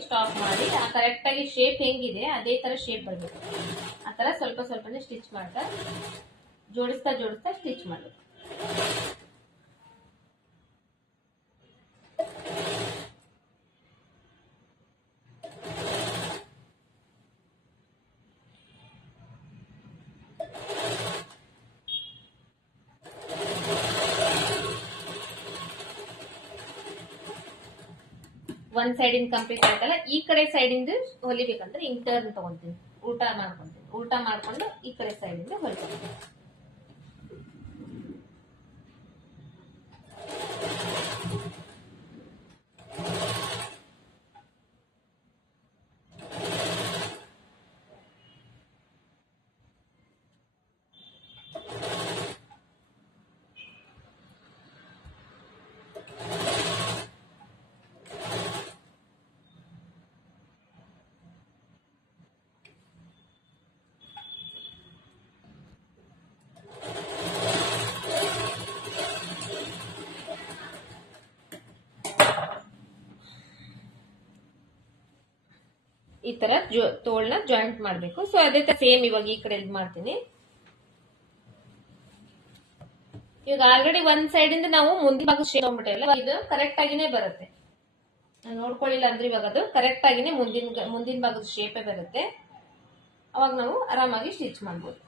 ಆ ಕರೆಕ್ಟ್ ಆಗಿ ಶೇಪ್ ಹೆಂಗಿದೆ ಅದೇ ತರ ಶೇಪ್ ಬರ್ಬೇಕು. ಆ ತರ ಸ್ವಲ್ಪ ಸ್ವಲ್ಪನೇ ಸ್ಟಿಚ್ ಮಾಡ್ತಾ ಜೋಡಿಸ್ತಾ ಸ್ಟಿಚ್ ಮಾಡ್ಬೇಕು. ಒಂದ್ ಸೈಡ್ ಇಂದ ಕಂಪ್ಲೀಟ್ ಆಯ್ತಲ್ಲ, ಈ ಕಡೆ ಸೈಡ್ ಇಂದ ಹೊಲಿಬೇಕಂದ್ರೆ ಹಿಂಗ್ ಟರ್ನ್ ತಗೊಂತೀನಿ, ಉಲ್ಟಾ ಮಾಡ್ಕೊಂಡು ಈ ಕಡೆ ಸೈಡ್ ಇಂದ ಹೊಲಿತೀನಿ. ಈ ತರ ತೋಳ್ನ ಜಾಯಿಂಟ್ ಮಾಡ್ಬೇಕು. ಸೊ ಅದೇ ತರ ಸೇಮ್ ಇವಾಗ ಈ ಕಡೆ ಮಾಡ್ತೀನಿ. ಇವಾಗ ಆಲ್ರೆಡಿ ಒಂದ್ ಸೈಡ್ ಇಂದ ನಾವು ಮುಂದಿನ ಭಾಗ ಶೇಪ್ ಮಾಡ್ಬಿಟ್ಟೆಲ್ಲ, ಇದು ಕರೆಕ್ಟ್ ಆಗಿನೇ ಬರುತ್ತೆ. ನೋಡ್ಕೊಳ್ಳಿಲ್ಲ ಅಂದ್ರೆ ಇವಾಗ ಅದು ಕರೆಕ್ಟ್ ಆಗಿನೇ ಮುಂದಿನ ಭಾಗದ ಶೇಪೇ ಬರುತ್ತೆ. ಅವಾಗ ನಾವು ಆರಾಮಾಗಿ ಸ್ಟಿಚ್ ಮಾಡ್ಬೋದು.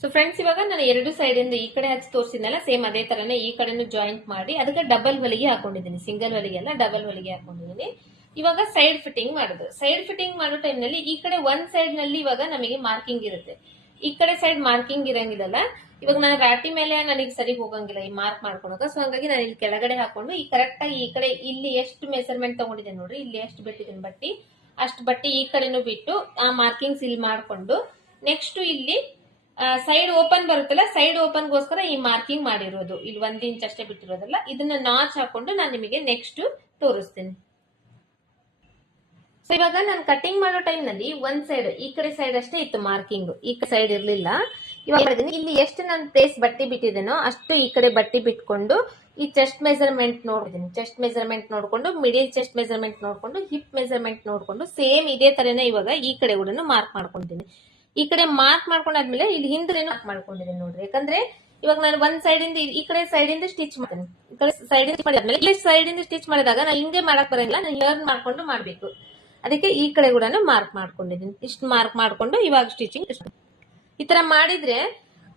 ಸೊ ಫ್ರೆಂಡ್ಸ್, ಇವಾಗ ನಾನು ಎರಡು ಸೈಡ್ ಇಂದ ಈ ಕಡೆ ಹಚ್ಚಿ ತೋರಿಸಿದ್ನಲ್ಲ, ಸೇಮ್ ಅದೇ ತರನೇ ಈ ಕಡೆನು ಜಾಯಿಂಟ್ ಮಾಡಿ ಅದಕ್ಕೆ ಡಬಲ್ ಹೊಲಿಗೆ ಹಾಕೊಂಡಿದ್ದೀನಿ. ಸಿಂಗಲ್ ಹೊಲಿಗೆ ಅಲ್ಲ, ಡಬಲ್ ಹೊಲಿಗೆ ಹಾಕೊಂಡಿದ್ದೀನಿ. ಇವಾಗ ಸೈಡ್ ಫಿಟ್ಟಿಂಗ್ ಮಾಡೋದು. ಸೈಡ್ ಫಿಟ್ಟಿಂಗ್ ಮಾಡೋ ಟೈಮ್ ನಲ್ಲಿ ಈ ಕಡೆ ಒಂದ್ ಸೈಡ್ ನಲ್ಲಿ ಇವಾಗ ನಮಗೆ ಮಾರ್ಕಿಂಗ್ ಇರುತ್ತೆ, ಈ ಕಡೆ ಸೈಡ್ ಮಾರ್ಕಿಂಗ್ ಇರಂಗಿಲ್ಲಲ್ಲ. ಇವಾಗ ನಾನು ರಾಟಿ ಮೇಲೆ ನನಗೆ ಸರಿ ಹೋಗಂಗಿಲ್ಲ ಈ ಮಾರ್ಕ್ ಮಾಡ್ಕೊಳಕ. ಸೊ ಹಂಗಾಗಿ ನಾನು ಇಲ್ಲಿ ಕೆಳಗಡೆ ಹಾಕೊಂಡು ಈ ಕರೆಕ್ಟ್ ಆಗಿ ಈ ಕಡೆ ಇಲ್ಲಿ ಎಷ್ಟು ಮೆಸರ್ಮೆಂಟ್ ತಗೊಂಡಿದ್ದೇನೆ ನೋಡ್ರಿ, ಇಲ್ಲಿ ಎಷ್ಟು ಬಿಟ್ಟಿದ್ದೀನಿ ಬಟ್ಟಿ, ಅಷ್ಟು ಬಟ್ಟಿ ಈ ಕಡೆನೂ ಬಿಟ್ಟು ಆ ಮಾರ್ಕಿಂಗ್ಸ್ ಇಲ್ಲಿ ಮಾಡ್ಕೊಂಡು ನೆಕ್ಸ್ಟ್ ಇಲ್ಲಿ ಸೈಡ್ ಓಪನ್ ಬರುತ್ತಲ್ಲ, ಸೈಡ್ ಓಪನ್ ಗೋಸ್ಕರ ಈ ಮಾರ್ಕಿಂಗ್ ಮಾಡಿರೋದು. ಇಲ್ಲಿ 1 ಇಂಚ್ ಅಷ್ಟೇ ಬಿಟ್ಟಿರೋದಲ್ಲ, ಇದನ್ನ ನಾಚ್ ಹಾಕೊಂಡು ನಾನು ನಿಮಗೆ ನೆಕ್ಸ್ಟ್ ತೋರಿಸ್ತೀನಿ. ಸೊ ಇವಾಗ ನಾನು ಕಟಿಂಗ್ ಮಾಡೋ ಟೈಮ್ ನಲ್ಲಿ ಒಂದ್ ಸೈಡ್, ಈ ಕಡೆ ಸೈಡ್ ಅಷ್ಟೇ ಇತ್ತು ಮಾರ್ಕಿಂಗ್, ಈ ಕಡೆ ಸೈಡ್ ಇರ್ಲಿಲ್ಲ. ಇವಾಗ ಇಲ್ಲಿ ಎಷ್ಟು ನಾನು ಪ್ಲೇಸ್ ಬಟ್ಟೆ ಬಿಟ್ಟಿದ್ದೇನೋ ಅಷ್ಟು ಈ ಕಡೆ ಬಟ್ಟೆ ಬಿಟ್ಕೊಂಡು ಈ ಚೆಸ್ಟ್ ಮೆಜರ್ಮೆಂಟ್ ನೋಡಿದೀನಿ. ಚೆಸ್ಟ್ ಮೆಜರ್ಮೆಂಟ್ ನೋಡ್ಕೊಂಡು, ಮಿಡಿಲ್ ಚೆಸ್ಟ್ ಮೆಜರ್ಮೆಂಟ್ ನೋಡ್ಕೊಂಡು, ಹಿಪ್ ಮೆಜರ್ಮೆಂಟ್ ನೋಡ್ಕೊಂಡು ಸೇಮ್ ಇದೇ ತರನೇ ಇವಾಗ ಈ ಕಡೆ ಕೂಡ ಮಾರ್ಕ್ ಮಾಡ್ಕೊಂಡಿದ್ದೀನಿ. ಈ ಕಡೆ ಮಾರ್ಕ್ ಮಾಡ್ಕೊಂಡಾದ್ಮೇಲೆ ಇಲ್ಲಿ ಹಿಂದೆ ಮಾರ್ಕ್ ಮಾಡ್ಕೊಂಡಿದ್ದೀನಿ ನೋಡ್ರಿ. ಯಾಕಂದ್ರೆ ಇವಾಗ ನಾನು ಒಂದ್ ಸೈಡ್ ಇಂದ ಈ ಕಡೆ ಸೈಡ್ ಇಂದ ಸ್ಟಿಚ್ ಮಾಡ್ತೀನಿ. ಈ ಕಡೆ ಸೈಡ್ ಇಂದ ಮಾಡಿದ್ಮೇಲೆ ಇಲ್ಲಿ ಸೈಡ್ ಇಂದ ಸ್ಟಿಚ್ ಮಾಡಿದಾಗ ನಾನು ಹಿಂಗೆ ಮಾಡಕ್ ಬರಂಗಿಲ್ಲ, ನಾನು ಲರ್ನ್ ಮಾಡ್ಕೊಂಡು ಮಾಡ್ಬೇಕು. ಅದಕ್ಕೆ ಈ ಕಡೆ ಕೂಡ ಮಾರ್ಕ್ ಮಾಡ್ಕೊಂಡಿದ್ದೀನಿ. ಇಷ್ಟು ಮಾರ್ಕ್ ಮಾಡ್ಕೊಂಡು ಇವಾಗ ಸ್ಟಿಚಿಂಗ್ ಈ ತರ ಮಾಡಿದ್ರೆ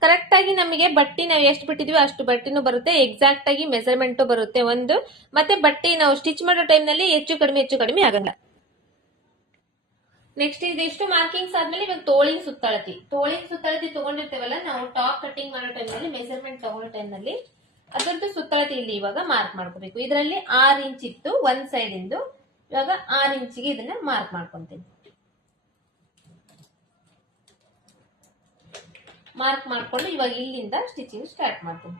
ಕರೆಕ್ಟ್ ಆಗಿ ನಮಗೆ ಬಟ್ಟಿ ನಾವು ಎಷ್ಟು ಬಿಟ್ಟಿದೀವಿ ಅಷ್ಟು ಬಟ್ಟಿನೂ ಬರುತ್ತೆ, ಎಕ್ಸಾಕ್ಟ್ ಆಗಿ ಮೆಜರ್ಮೆಂಟ್ ಬರುತ್ತೆ ಒಂದು. ಮತ್ತೆ ಬಟ್ಟೆ ನಾವು ಸ್ಟಿಚ್ ಮಾಡೋ ಟೈಮ್ ನಲ್ಲಿ ಹೆಚ್ಚು ಕಡಿಮೆ ಆಗಲ್ಲ. ನೆಕ್ಸ್ಟ್ ಇದೆಷ್ಟು ಮಾರ್ಕಿಂಗ್ಸ್ ಆದ್ಮೇಲೆ ಇವಾಗ ತೋಳಿನ ಸುತ್ತಳತಿ ತಗೊಂಡಿರ್ತೇವಲ್ಲ ನಾವು ಟಾಪ್ ಕಟಿಂಗ್ ಮಾಡೋ ಟೈಮ್ ನಲ್ಲಿ, ಮೆಜರ್ಮೆಂಟ್ ತಗೊಳ್ಳೋ ಟೈಮ್ ನಲ್ಲಿ ಅದರದ್ದು ಸುತ್ತಳತಿ ಇಲ್ಲಿ ಇವಾಗ ಮಾರ್ಕ್ ಮಾಡ್ಕೋಬೇಕು. ಇದರಲ್ಲಿ 6 ಇಂಚ್ ಇತ್ತು ಒಂದ್ ಸೈಡ್ ಇಂದು, ಇವಾಗ 6 ಇಂಚಿಗೆ ಇದನ್ನ ಮಾರ್ಕ್ ಮಾಡ್ಕೊಂತೀನಿ. ಮಾರ್ಕ್ ಮಾಡ್ಕೊಂಡು ಇವಾಗ ಇಲ್ಲಿಂದ ಸ್ಟಿಚಿಂಗ್ ಸ್ಟಾರ್ಟ್ ಮಾಡ್ತೀನಿ.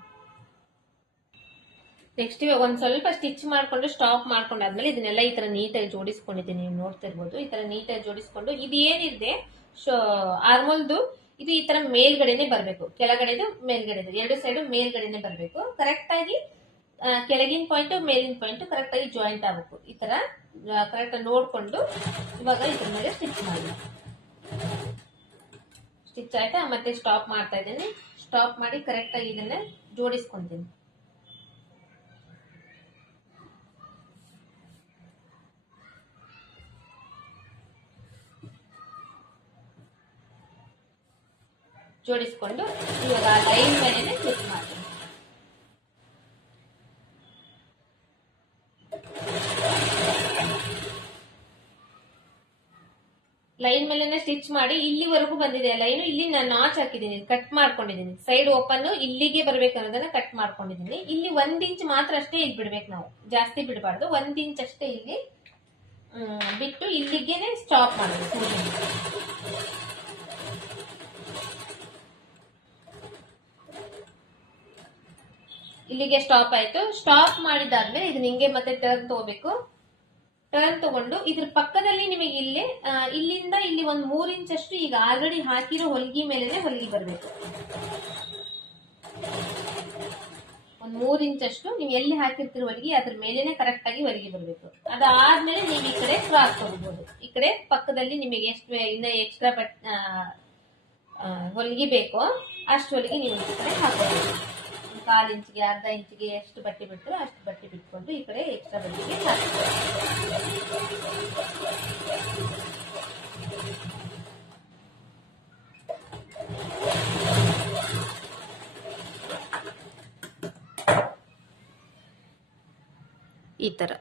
ನೆಕ್ಸ್ಟ್ ಇವಾಗ ಒಂದ್ ಸ್ವಲ್ಪ ಸ್ಟಿಚ್ ಮಾಡ್ಕೊಂಡು ಸ್ಟಾಪ್ ಮಾಡ್ಕೊಂಡಾದ್ಮೇಲೆ ಇದನ್ನೆಲ್ಲ ಈ ತರ ನೀಟಾಗಿ ಜೋಡಿಸ್ಕೊಂಡಿದ್ದೀನಿ. ನೀವು ನೋಡ್ತಾ ಇರ್ಬೋದು, ಈ ತರ ನೀಟಾಗಿ ಜೋಡಿಸ್ಕೊಂಡು ಇದು ಏನಿದೆ ಆರ್ಮೋಲ್ದು ಇದು ಈ ತರ ಮೇಲ್ಗಡೆನೆ ಬರ್ಬೇಕು, ಕೆಳಗಡೆದು ಮೇಲ್ಗಡೆದು ಎರಡು ಸೈಡ್ ಮೇಲ್ಗಡೆನೆ ಬರ್ಬೇಕು. ಕರೆಕ್ಟ್ ಆಗಿ ಕೆಳಗಿನ ಪಾಯಿಂಟ್ ಮೇಲಿನ ಪಾಯಿಂಟ್ ಕರೆಕ್ಟ್ ಆಗಿ ಜಾಯಿಂಟ್ ಆಗ್ಬೇಕು. ಈ ತರ ಕರೆಕ್ಟ್ ನೋಡ್ಕೊಂಡು ಇವಾಗ ಇದ್ರ ಮೇಲೆ ಸ್ಟಿಚ್ ಮಾಡಿ. ಸ್ಟಿಚ್ ಆಯ್ತಾ, ಮತ್ತೆ ಸ್ಟಾಪ್ ಮಾಡ್ತಾ ಇದ್ದೀನಿ. ಸ್ಟಾಪ್ ಮಾಡಿ ಕರೆಕ್ಟ್ ಆಗಿ ಇದನ್ನ ಜೋಡಿಸ್ಕೊಂತೀನಿ. ಜೋಡಿಸ್ಕೊಂಡು ಇವಾಗ ಲೈನ್ ಮೇಲೆ ಸ್ಟಿಚ್ ಮಾಡ್ತೀನಿ. ಲೈನ್ ಮೇಲೆ ಸ್ಟಿಚ್ ಮಾಡಿ ಇಲ್ಲಿವರೆಗೂ ಬಂದಿದೆ ಲೈನ್. ಇಲ್ಲಿ ನಾನು ನಾಚ್ ಹಾಕಿದ್ದೀನಿ, ಕಟ್ ಮಾಡ್ಕೊಂಡಿದ್ದೀನಿ. ಸೈಡ್ ಓಪನ್ ಇಲ್ಲಿಗೆ ಬರ್ಬೇಕು ಅನ್ನೋದನ್ನ ಕಟ್ ಮಾಡ್ಕೊಂಡಿದ್ದೀನಿ. ಇಲ್ಲಿ 1 ಇಂಚ್ ಮಾತ್ರ ಅಷ್ಟೇ ಇಲ್ಲಿ ಬಿಡ್ಬೇಕು, ನಾವು ಜಾಸ್ತಿ ಬಿಡಬಾರ್ದು. 1 ಇಂಚ್ ಅಷ್ಟೇ ಇಲ್ಲಿ ಬಿಟ್ಟು ಇಲ್ಲಿಗೆ ಸ್ಟಾಪ್ ಮಾಡಬೇಕು. ಇಲ್ಲಿಗೆ ಸ್ಟಾಪ್ ಆಯ್ತು. ಸ್ಟಾಪ್ ಮಾಡಿದಾದ್ಮೇಲೆ ಇದನ್ನ ಹಿಂಗೆ ಮತ್ತೆ ಟರ್ನ್ ತಗೋಬೇಕು. ಟರ್ನ್ ತಗೊಂಡು ಇದ್ರ ಪಕ್ಕದಲ್ಲಿ ನಿಮಗೆ ಇಲ್ಲಿಂದ ಇಲ್ಲಿ ಒಂದ್ 3 ಇಂಚ್ ಅಷ್ಟು ಈಗ ಆಲ್ರೆಡಿ ಹಾಕಿರೋ ಹೊಲಿಗೆ ಮೇಲೆನೆ ಹೊಲಿಗೆ ಬರ್ಬೇಕು. ಒಂದ್ 3 ಇಂಚ್ ಅಷ್ಟು ನೀವು ಎಲ್ಲಿ ಹಾಕಿರ್ತೀರೋ ಹೊಲಿಗೆ ಅದ್ರ ಮೇಲೆನೆ ಕರೆಕ್ಟ್ ಆಗಿ ಹೊಲಿಗೆ ಬರ್ಬೇಕು. ಅದಾದ್ಮೇಲೆ ನೀವು ಈ ಕಡೆ ಕ್ರಾಸ್ ತಗೋಬಹುದು. ಈ ಕಡೆ ಪಕ್ಕದಲ್ಲಿ ನಿಮಗೆ ಎಷ್ಟು ಇನ್ನ ಎಕ್ಸ್ಟ್ರಾ ಹೊಲಿಗೆ ಬೇಕೋ ಅಷ್ಟು ಹೊಲಿಗೆ ನೀವು ಈ ಕಡೆ ಹಾಕೋಬಹುದು. 1/4 ಇಂಚಿಗೆ, ಅರ್ಧ ಇಂಚಿಗೆ ಎಷ್ಟು ಬಟ್ಟೆ ಬಿಡ್ತೀರೋ ಅಷ್ಟು ಬಟ್ಟೆ ಬಿಟ್ಕೊಂಡು ಈ ಕಡೆ ಎಕ್ಸ್ಟ್ರಾ ಬಟ್ಟೆಗೆ ಹಾಕಿ ಈ ತರ.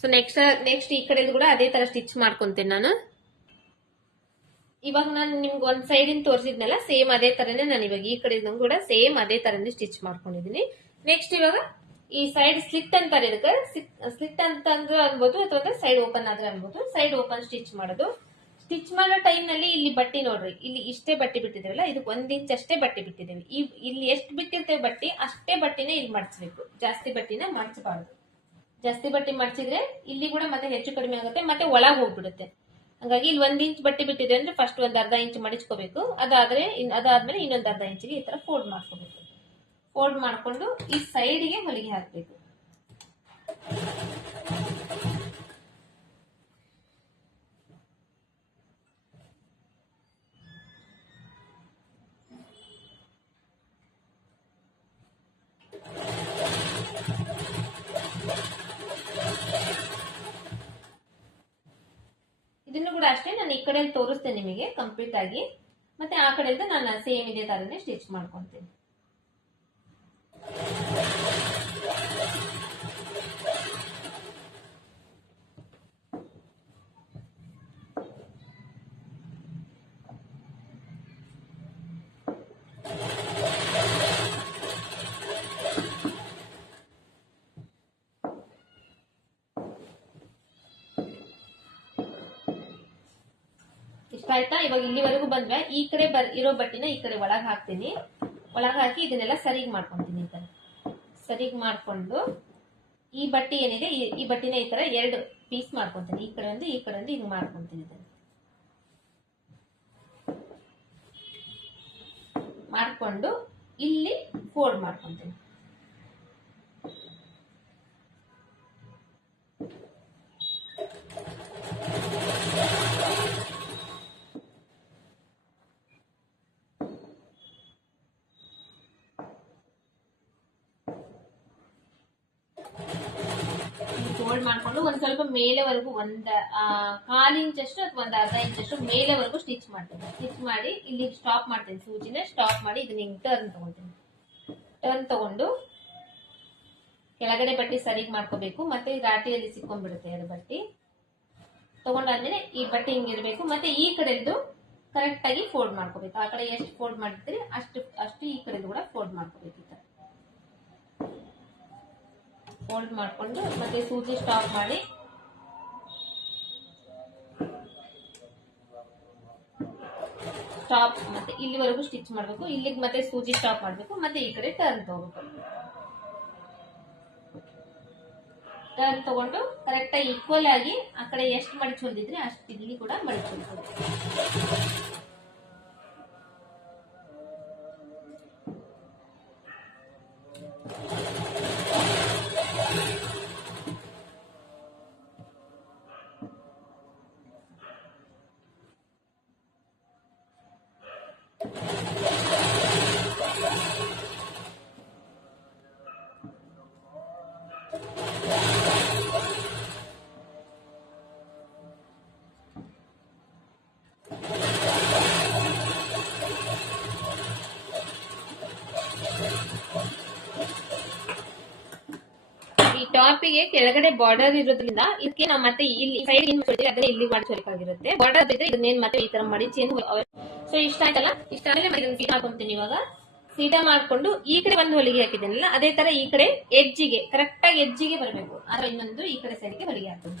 ಸೊ ನೆಕ್ಸ್ಟ್ ಈ ಕಡೆ ಕೂಡ ಅದೇ ತರ ಸ್ಟಿಚ್ ಮಾಡ್ಕೊಂತೇನೆ ನಾನು. ಇವಾಗ ನಾನು ನಿಮ್ಗೆ ಒಂದ್ ಸೈಡ್ ಇಂದ ತೋರಿಸಿದ್ನಲ್ಲ, ಸೇಮ್ ಅದೇ ತರನೇ ನಾನು ಇವಾಗ ಈ ಕಡೆ ಕೂಡ ಸೇಮ್ ಅದೇ ತರನೇ ಸ್ಟಿಚ್ ಮಾಡ್ಕೊಂಡಿದೀನಿ. ನೆಕ್ಸ್ಟ್ ಇವಾಗ ಈ ಸೈಡ್ ಸ್ಲಿಟ್ ಅಂತಾರೆ, ಇದಕ್ಕೆ ಸ್ಲಿಟ್ ಅಂತ ಅಂದ್ರೂ ಅನ್ಬೋದು ಅಥವಾ ಸೈಡ್ ಓಪನ್ ಆದ್ರೆ ಅನ್ಬೋದು. ಸೈಡ್ ಓಪನ್ ಸ್ಟಿಚ್ ಮಾಡೋದು. ಸ್ಟಿಚ್ ಮಾಡೋ ಟೈಮ್ ನಲ್ಲಿ ಇಲ್ಲಿ ಬಟ್ಟೆ ನೋಡ್ರಿ, ಇಲ್ಲಿ ಇಷ್ಟೇ ಬಟ್ಟೆ ಬಿಟ್ಟಿದ್ದೇವಲ್ಲ, ಇದಕ್ಕೆ 1 ಇಂಚ್ ಅಷ್ಟೇ ಬಟ್ಟೆ ಬಿಟ್ಟಿದ್ದೇವೆ. ಇಲ್ಲಿ ಎಷ್ಟು ಬಿಟ್ಟಿರ್ತೇವೆ ಬಟ್ಟೆ ಅಷ್ಟೇ ಬಟ್ಟೆನೇ ಇಲ್ಲಿ ಮಡ್ಚಬೇಕು, ಜಾಸ್ತಿ ಬಟ್ಟೆನ ಮಡ್ಚಬಾರ್ದು. ಜಾಸ್ತಿ ಬಟ್ಟೆ ಮಡ್ಚಿದ್ರೆ ಇಲ್ಲಿ ಕೂಡ ಮತ್ತೆ ಹೆಚ್ಚು ಕಡಿಮೆ ಆಗುತ್ತೆ, ಮತ್ತೆ ಒಳಗ್ ಹೋಗ್ಬಿಡುತ್ತೆ. ಹಾಗಾಗಿ ಇಲ್ಲಿ 1 ಇಂಚ್ ಬಟ್ಟೆ ಬಿಟ್ಟಿದೆ ಅಂದ್ರೆ ಫಸ್ಟ್ ಒಂದ್ ಅರ್ಧ ಇಂಚ್ ಮಡಿಚ್ಕೋಬೇಕು. ಅದಾದ್ಮೇಲೆ ಇನ್ನೊಂದ್ ಅರ್ಧ ಇಂಚಿಗೆ ಈ ತರ ಫೋಲ್ಡ್ ಮಾಡ್ಕೋಬೇಕು. ಫೋಲ್ಡ್ ಮಾಡ್ಕೊಂಡು ಈ ಸೈಡ್ಗೆ ಹೊಲಿಗೆ ಹಾಕ್ಬೇಕು. ನಾನು ಈ ಕಡೆ ತೋರಿಸ್ತೇನೆ ನಿಮಗೆ ಕಂಪ್ಲೀಟ್ ಆಗಿ, ಮತ್ತೆ ಆ ಕಡೆಯಿಂದ ನಾನು ಸೇಮ್ ಇದೇ ತರನೇ ಸ್ಟಿಚ್ ಮಾಡ್ಕೊಂತೀನಿ. ಇಷ್ಟ ಆಯ್ತಾ? ಇವಾಗ ಇಲ್ಲಿವರೆಗೂ ಬಂದ್ರೆ ಈ ಕಡೆ ಇರೋ ಬಟ್ಟೆನ ಈ ಕಡೆ ಒಳಗೆ ಹಾಕ್ತೀನಿ. ಒಳಗೆ ಹಾಕಿ ಇದನ್ನೆಲ್ಲ ಸರಿಗೆ ಮಾಡ್ಕೊಂತೀನಿ. ಈ ತರ ಸರಿಗೆ ಮಾಡ್ಕೊಂಡು ಈ ಬಟ್ಟೆ ಏನಿದೆ ಈ ಬಟ್ಟೆನ ಈ ತರ 2 ಪೀಸ್ ಮಾಡ್ಕೊಂತೀನಿ. ಈ ಕಡೆ ಒಂದು ಈ ಕಡೆ ಒಂದು ಹಿಂಗ್ ಮಾಡ್ಕೊಂತೀನಿ. ಇದನ್ನ ಮಾಡ್ಕೊಂಡು ಇಲ್ಲಿ ಫೋಲ್ಡ್ ಮಾಡ್ಕೊಂತೀನಿ. ಫೋಲ್ಡ್ ಮಾಡ್ಕೊಂಡು ಒಂದ್ ಸ್ವಲ್ಪ ಮೇಲೆವರೆಗೂ ಒಂದ್ 1/4 ಇಂಚಷ್ಟು ಅಥವಾ ಒಂದ್ ಅರ್ಧ ಇಂಚಷ್ಟು ಮೇಲೆವರೆಗೂ ಸ್ಟಿಚ್ ಮಾಡ್ತೀನಿ. ಸ್ಟಿಚ್ ಮಾಡಿ ಇಲ್ಲಿ ಸ್ಟಾಪ್ ಮಾಡ್ತೀನಿ. ಸೂಜಿನ ಸ್ಟಾಪ್ ಮಾಡಿ ಇದನ್ನ ಹಿಂಗ್ ಟರ್ನ್ ತಗೊಂತೀನಿ. ಟರ್ನ್ ತಗೊಂಡು ಕೆಳಗಡೆ ಬಟ್ಟೆ ಸರಿಗೆ ಮಾಡ್ಕೋಬೇಕು. ಮತ್ತೆ ರಾಟಿಯಲ್ಲಿ ಸಿಕ್ಕೊಂಡ್ಬಿಡುತ್ತೆ ಅದು ಬಟ್ಟೆ. ತಗೊಂಡಾದ್ಮೇಲೆ ಈ ಬಟ್ಟೆ ಹಿಂಗಿರ್ಬೇಕು. ಮತ್ತೆ ಈ ಕಡೆದು ಕರೆಕ್ಟ್ ಆಗಿ ಫೋಲ್ಡ್ ಮಾಡ್ಕೋಬೇಕು. ಆ ಕಡೆ ಎಷ್ಟು ಫೋಲ್ಡ್ ಮಾಡಿರ್ತೀರಿ ಅಷ್ಟು ಈ ಕಡೆದು ಕೂಡ ಫೋಲ್ಡ್ ಮಾಡ್ಕೋಬೇಕು. ಈ ತರ ಫೋಲ್ಡ್ ಮಾಡ್ಕೊಂಡು ಮತ್ತೆ ಸೂಜಿ ಸ್ಟಾಪ್ ಮಾಡಿ ಸ್ಟಾಪ್ ಮತ್ತೆ ಇಲ್ಲಿವರೆಗೂ ಸ್ಟಿಚ್ ಮಾಡಬೇಕು. ಇಲ್ಲಿಗೆ ಮತ್ತೆ ಸೂಜಿ ಸ್ಟಾಪ್ ಮಾಡಬೇಕು. ಮತ್ತೆ ಈ ಕಡೆ ಟರ್ನ್ ತಗೋಬೇಕು. ಟರ್ನ್ ತಗೊಂಡು ಕರೆಕ್ಟ್ ಆಗಿ ಈಕ್ವಲ್ ಆಗಿ ಆ ಕಡೆ ಎಷ್ಟು ಮಡಿಚ್ ಹೊಲ್ದಿದ್ರೆ ಅಷ್ಟು ಇಲ್ಲಿ ಕೂಡ ಮಡಿಚ್ ಹೊಲ್ಬೇಕು. ಟಾಪಿಗೆ ಕೆಳಗಡೆ ಬಾರ್ಡರ್ ಇರೋದ್ರಿಂದ ಇದಕ್ಕೆ ನಾವು ಮತ್ತೆ ಇಲ್ಲಿ ಸೈಡ್ ಅದನ್ನ ಇಲ್ಲಿ ಮಾಡಿಸಬೇಕಾಗಿರುತ್ತೆ. ಬಾರ್ಡರ್ ಇದ್ರೆ ಇದನ್ನೇನ್ ಮತ್ತೆ ಈ ತರ ಮಡಿಚಿ ಸೊ ಇಷ್ಟ ಆಯ್ತಲ್ಲ. ಇಷ್ಟ ಆದ್ಮೇಲೆ ಸೀದಾ ಮಾಡ್ಕೊಂತೀನಿ. ಇವಾಗ ಸೀದಾ ಮಾಡ್ಕೊಂಡು ಈ ಕಡೆ ಒಂದು ಹೊಲಿಗೆ ಹಾಕಿದ್ದೇನಲ್ಲ ಅದೇ ತರ ಈ ಕಡೆ ಎಡ್ಜಿಗೆ ಕರೆಕ್ಟ್ ಆಗಿ ಎಡ್ಜಿಗೆ ಬರಬೇಕು. ಆದ್ರೆ ಇನ್ನೊಂದು ಈ ಕಡೆ ಸೈಡ್ಗೆ ಹೊಲಿಗೆ ಹಾಕ್ತೀನಿ.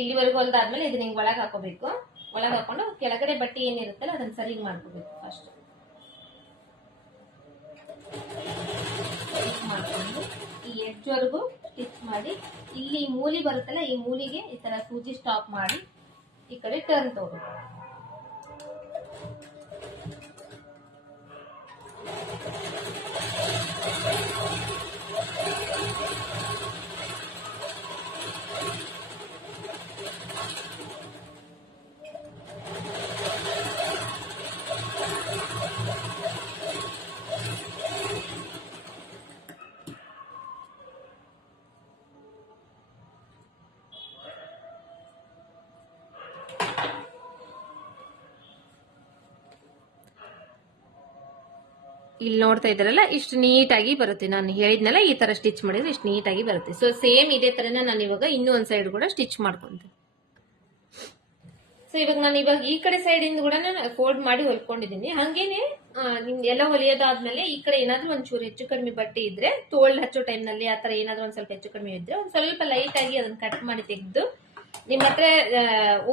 ಇಲ್ಲಿವರೆಗೂ ಹೊಲ್ದಾದ್ಮೇಲೆ ಇದನ್ನ ಹಿಂಗ್ ಒಳಗೆ ಹಾಕೋಬೇಕು. ಒಳಗೆ ಹಾಕೊಂಡು ಕೆಳಗಡೆ ಬಟ್ಟೆ ಏನಿರುತ್ತಲ್ಲ ಅದನ್ನ ಸರಿಗೆ ಮಾಡ್ಕೋಬೇಕು. ಫಸ್ಟ್ ಮಾಡ್ಕೊಂಡು ಈ ಎಡ್ಜ್ವರೆಗೂ ಸ್ಟಿಚ್ ಮಾಡಿ ಇಲ್ಲಿ ಮೂಲಿ ಬರುತ್ತಲ್ಲ ಈ ಮೂಲಿಗೆ ಈ ತರ ಸೂಜಿ ಸ್ಟಾಪ್ ಮಾಡಿ ಈ ಕಡೆ ಟರ್ನ್ ತಗೋಬೇಕು. ಇಲ್ಲಿ ನೋಡ್ತಾ ಇದ್ದಾರಲ್ಲ ಇಷ್ಟು ನೀಟಾಗಿ ಬರುತ್ತೆ. ನಾನು ಹೇಳಿದ್ನಲ್ಲ ಈ ತರ ಸ್ಟಿಚ್ ಮಾಡಿದ್ರೆ ಇಷ್ಟು ನೀಟಾಗಿ ಬರುತ್ತೆ. ಸೊ ಸೇಮ್ ಇದೇ ತರನ ನಾನು ಇವಾಗ ಇನ್ನೂ ಒಂದ್ ಸೈಡ್ ಕೂಡ ಸ್ಟಿಚ್ ಮಾಡ್ಕೊಂತೀನಿ. ಸೊ ಇವಾಗ ನಾನು ಈ ಕಡೆ ಸೈಡ್ ಇಂದ ಕೂಡ ನಾನು ಫೋಲ್ಡ್ ಮಾಡಿ ಹೊಲ್ಕೊಂಡಿದ್ದೀನಿ. ಹಂಗೇನೆ ಎಲ್ಲ ಹೊಲಿಯೋದಾದ್ಮೇಲೆ ಈ ಕಡೆ ಏನಾದ್ರೂ ಒಂಚೂರು ಹೆಚ್ಚು ಕಡಿಮೆ ಬಟ್ಟೆ ಇದ್ರೆ ತೋಳ್ ಹಚ್ಚೋ ಟೈಮ್ ನಲ್ಲಿ ಆತರ ಏನಾದ್ರೂ ಒಂದ್ ಸ್ವಲ್ಪ ಹೆಚ್ಚು ಕಡಿಮೆ ಇದ್ರೆ ಒಂದ್ ಸ್ವಲ್ಪ ಲೈಟ್ ಆಗಿ ಅದನ್ನ ಕಟ್ ಮಾಡಿ ತೆಗೆದು ನಿಮ್ ಹತ್ರ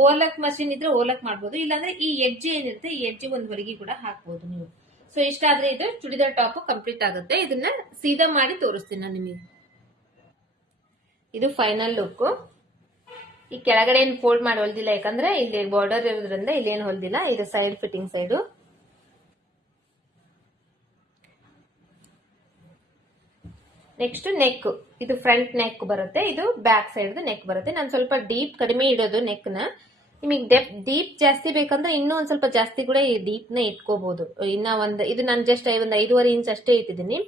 ಓಲಕ್ ಮಷಿನ್ ಇದ್ರೆ ಓಲಕ್ ಮಾಡ್ಬೋದು. ಇಲ್ಲಾಂದ್ರೆ ಈ ಎಡ್ಜ್ ಏನಿರುತ್ತೆ ಈ ಎಡ್ಜ್ ಒಂದ್ ಹೊಲಿಗೆ ಕೂಡ ಹಾಕ್ಬೋದು ನೀವು. ಸೊ ಇಷ್ಟ ಆದ್ರೆ ಇದು ಚೂಡಿದಾರ್ ಟಾಪ್ ಕಂಪ್ಲೀಟ್ ಆಗುತ್ತೆ. ಇದನ್ನ ಸೀದಾ ಮಾಡಿ ತೋರಿಸ್ತೀನಿ ನಾನು ನಿಮಗೆ. ಇದು ಫೈನಲ್ ಲುಕ್. ಈ ಕೆಳಗಡೆ ಏನ್ ಫೋಲ್ಡ್ ಮಾಡಿ ಹೊಲ್ದಿಲ್ಲ, ಯಾಕಂದ್ರೆ ಇಲ್ಲಿ ಬಾರ್ಡರ್ ಇರೋದ್ರಿಂದ ಇಲ್ಲಿ ಏನ್ ಹೊಲ್ದಿಲ್ಲ. ಇದು side fitting side. Next neck, ಇದು ಫ್ರಂಟ್ ನೆಕ್ ಬರುತ್ತೆ, ಇದು ಬ್ಯಾಕ್ ಸೈಡ್ ನೆಕ್ ಬರುತ್ತೆ. ನಾನು ಸ್ವಲ್ಪ ಡೀಪ್ ಕಡಿಮೆ ಇಡೋದು ನೆಕ್ ನ. ನಿಮಗೆ ಡೀಪ್ ಜಾಸ್ತಿ ಬೇಕಂದ್ರೆ ಇನ್ನೂ ಒಂದ್ ಸ್ವಲ್ಪ ಜಾಸ್ತಿ ಕೂಡ ಈ ಡೀಪ್ ನ ಇಟ್ಕೋಬಹುದು. ಇದು ನಾನು ಜಸ್ಟ್ ಒಂದು 5.5 ಇಂಚ್ ಅಷ್ಟೇ ಇಟ್ಟಿದ್ದೀನಿ.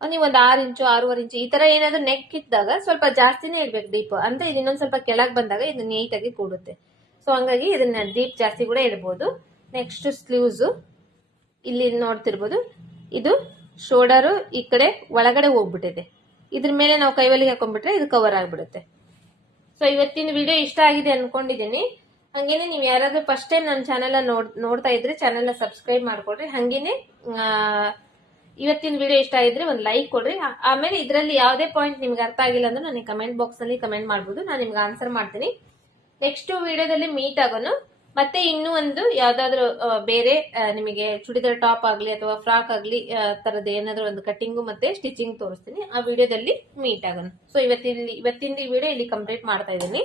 ನೀವು ಒಂದು 6 ಇಂಚು 6.5 ಇಂಚು ಈ ತರ ಏನಾದ್ರು ನೆಕ್ ಇಟ್ಟಾಗ ಸ್ವಲ್ಪ ಜಾಸ್ತಿನೇ ಇಡ್ಬೇಕು ಡೀಪ್, ಅಂದ್ರೆ ಇದು ಇನ್ನೊಂದ್ ಸ್ವಲ್ಪ ಕೆಳಗ್ ಬಂದಾಗ ಇದು ನೀಟಾಗಿ ಕೂಡುತ್ತೆ. ಸೊ ಹಂಗಾಗಿ ಇದನ್ನ ಡೀಪ್ ಜಾಸ್ತಿ ಕೂಡ ಇಡಬಹುದು. ನೆಕ್ಸ್ಟ್ ಸ್ಲೀವ್ಸ್, ಇಲ್ಲಿ ನೋಡ್ತಿರ್ಬೋದು, ಇದು ಶೋಲ್ಡರ್ ಈ ಕಡೆ ಒಳಗಡೆ ಹೋಗ್ಬಿಟ್ಟಿದೆ. ಇದ್ರ ಮೇಲೆ ನಾವು ಕೈವಲಿಗೆ ಹಾಕೊಂಡ್ಬಿಟ್ರೆ ಇದು ಕವರ್ ಆಗ್ಬಿಡುತ್ತೆ. ಸೊ ಇವತ್ತಿನ ವಿಡಿಯೋ ಇಷ್ಟ ಆಗಿದೆ ಅನ್ಕೊಂಡಿದ್ದೀನಿ. ಹಂಗೇನೆ ನೀವು ಯಾರಾದ್ರೂ ಫಸ್ಟ್ ಟೈಮ್ ನನ್ನ ಚಾನೆಲ್ ನೋಡ್ತಾ ಇದ್ರೆ ಚಾನೆಲ್ ಸಬ್ಸ್ಕ್ರೈಬ್ ಮಾಡ್ಕೊಡ್ರಿ. ಹಂಗೇನೆ ಇವತ್ತಿನ ವಿಡಿಯೋ ಇಷ್ಟ ಆಗಿದ್ರೆ ಒಂದು ಲೈಕ್ ಕೊಡ್ರಿ. ಆಮೇಲೆ ಇದರಲ್ಲಿ ಯಾವುದೇ ಪಾಯಿಂಟ್ ನಿಮ್ಗೆ ಅರ್ಥ ಆಗಿಲ್ಲ ಅಂದ್ರೆ ನನಗೆ ಕಮೆಂಟ್ ಬಾಕ್ಸ್ ನಲ್ಲಿ ಕಮೆಂಟ್ ಮಾಡ್ಬೋದು, ನಾನು ನಿಮ್ಗೆ ಆನ್ಸರ್ ಮಾಡ್ತೀನಿ. ನೆಕ್ಸ್ಟ್ ವಿಡಿಯೋದಲ್ಲಿ ಮೀಟ್ ಆಗೋಣ. ಮತ್ತೆ ಇನ್ನೂ ಒಂದು ಯಾವ್ದಾದ್ರು ಬೇರೆ ನಿಮಗೆ ಚೂಡಿದಾರ್ ಟಾಪ್ ಆಗ್ಲಿ ಅಥವಾ ಫ್ರಾಕ್ ಆಗ್ಲಿ ತರದ ಏನಾದ್ರು ಒಂದು ಕಟ್ಟಿಂಗು ಮತ್ತೆ ಸ್ಟಿಚಿಂಗ್ ತೋರಿಸ್ತೀನಿ. ಆ ವಿಡಿಯೋದಲ್ಲಿ ಮೀಟ್ ಆಗೋಣ. ಸೊ ಇವತ್ತಿನ ವಿಡಿಯೋ ಇಲ್ಲಿ ಕಂಪ್ಲೀಟ್ ಮಾಡ್ತಾ ಇದ್ದೀನಿ.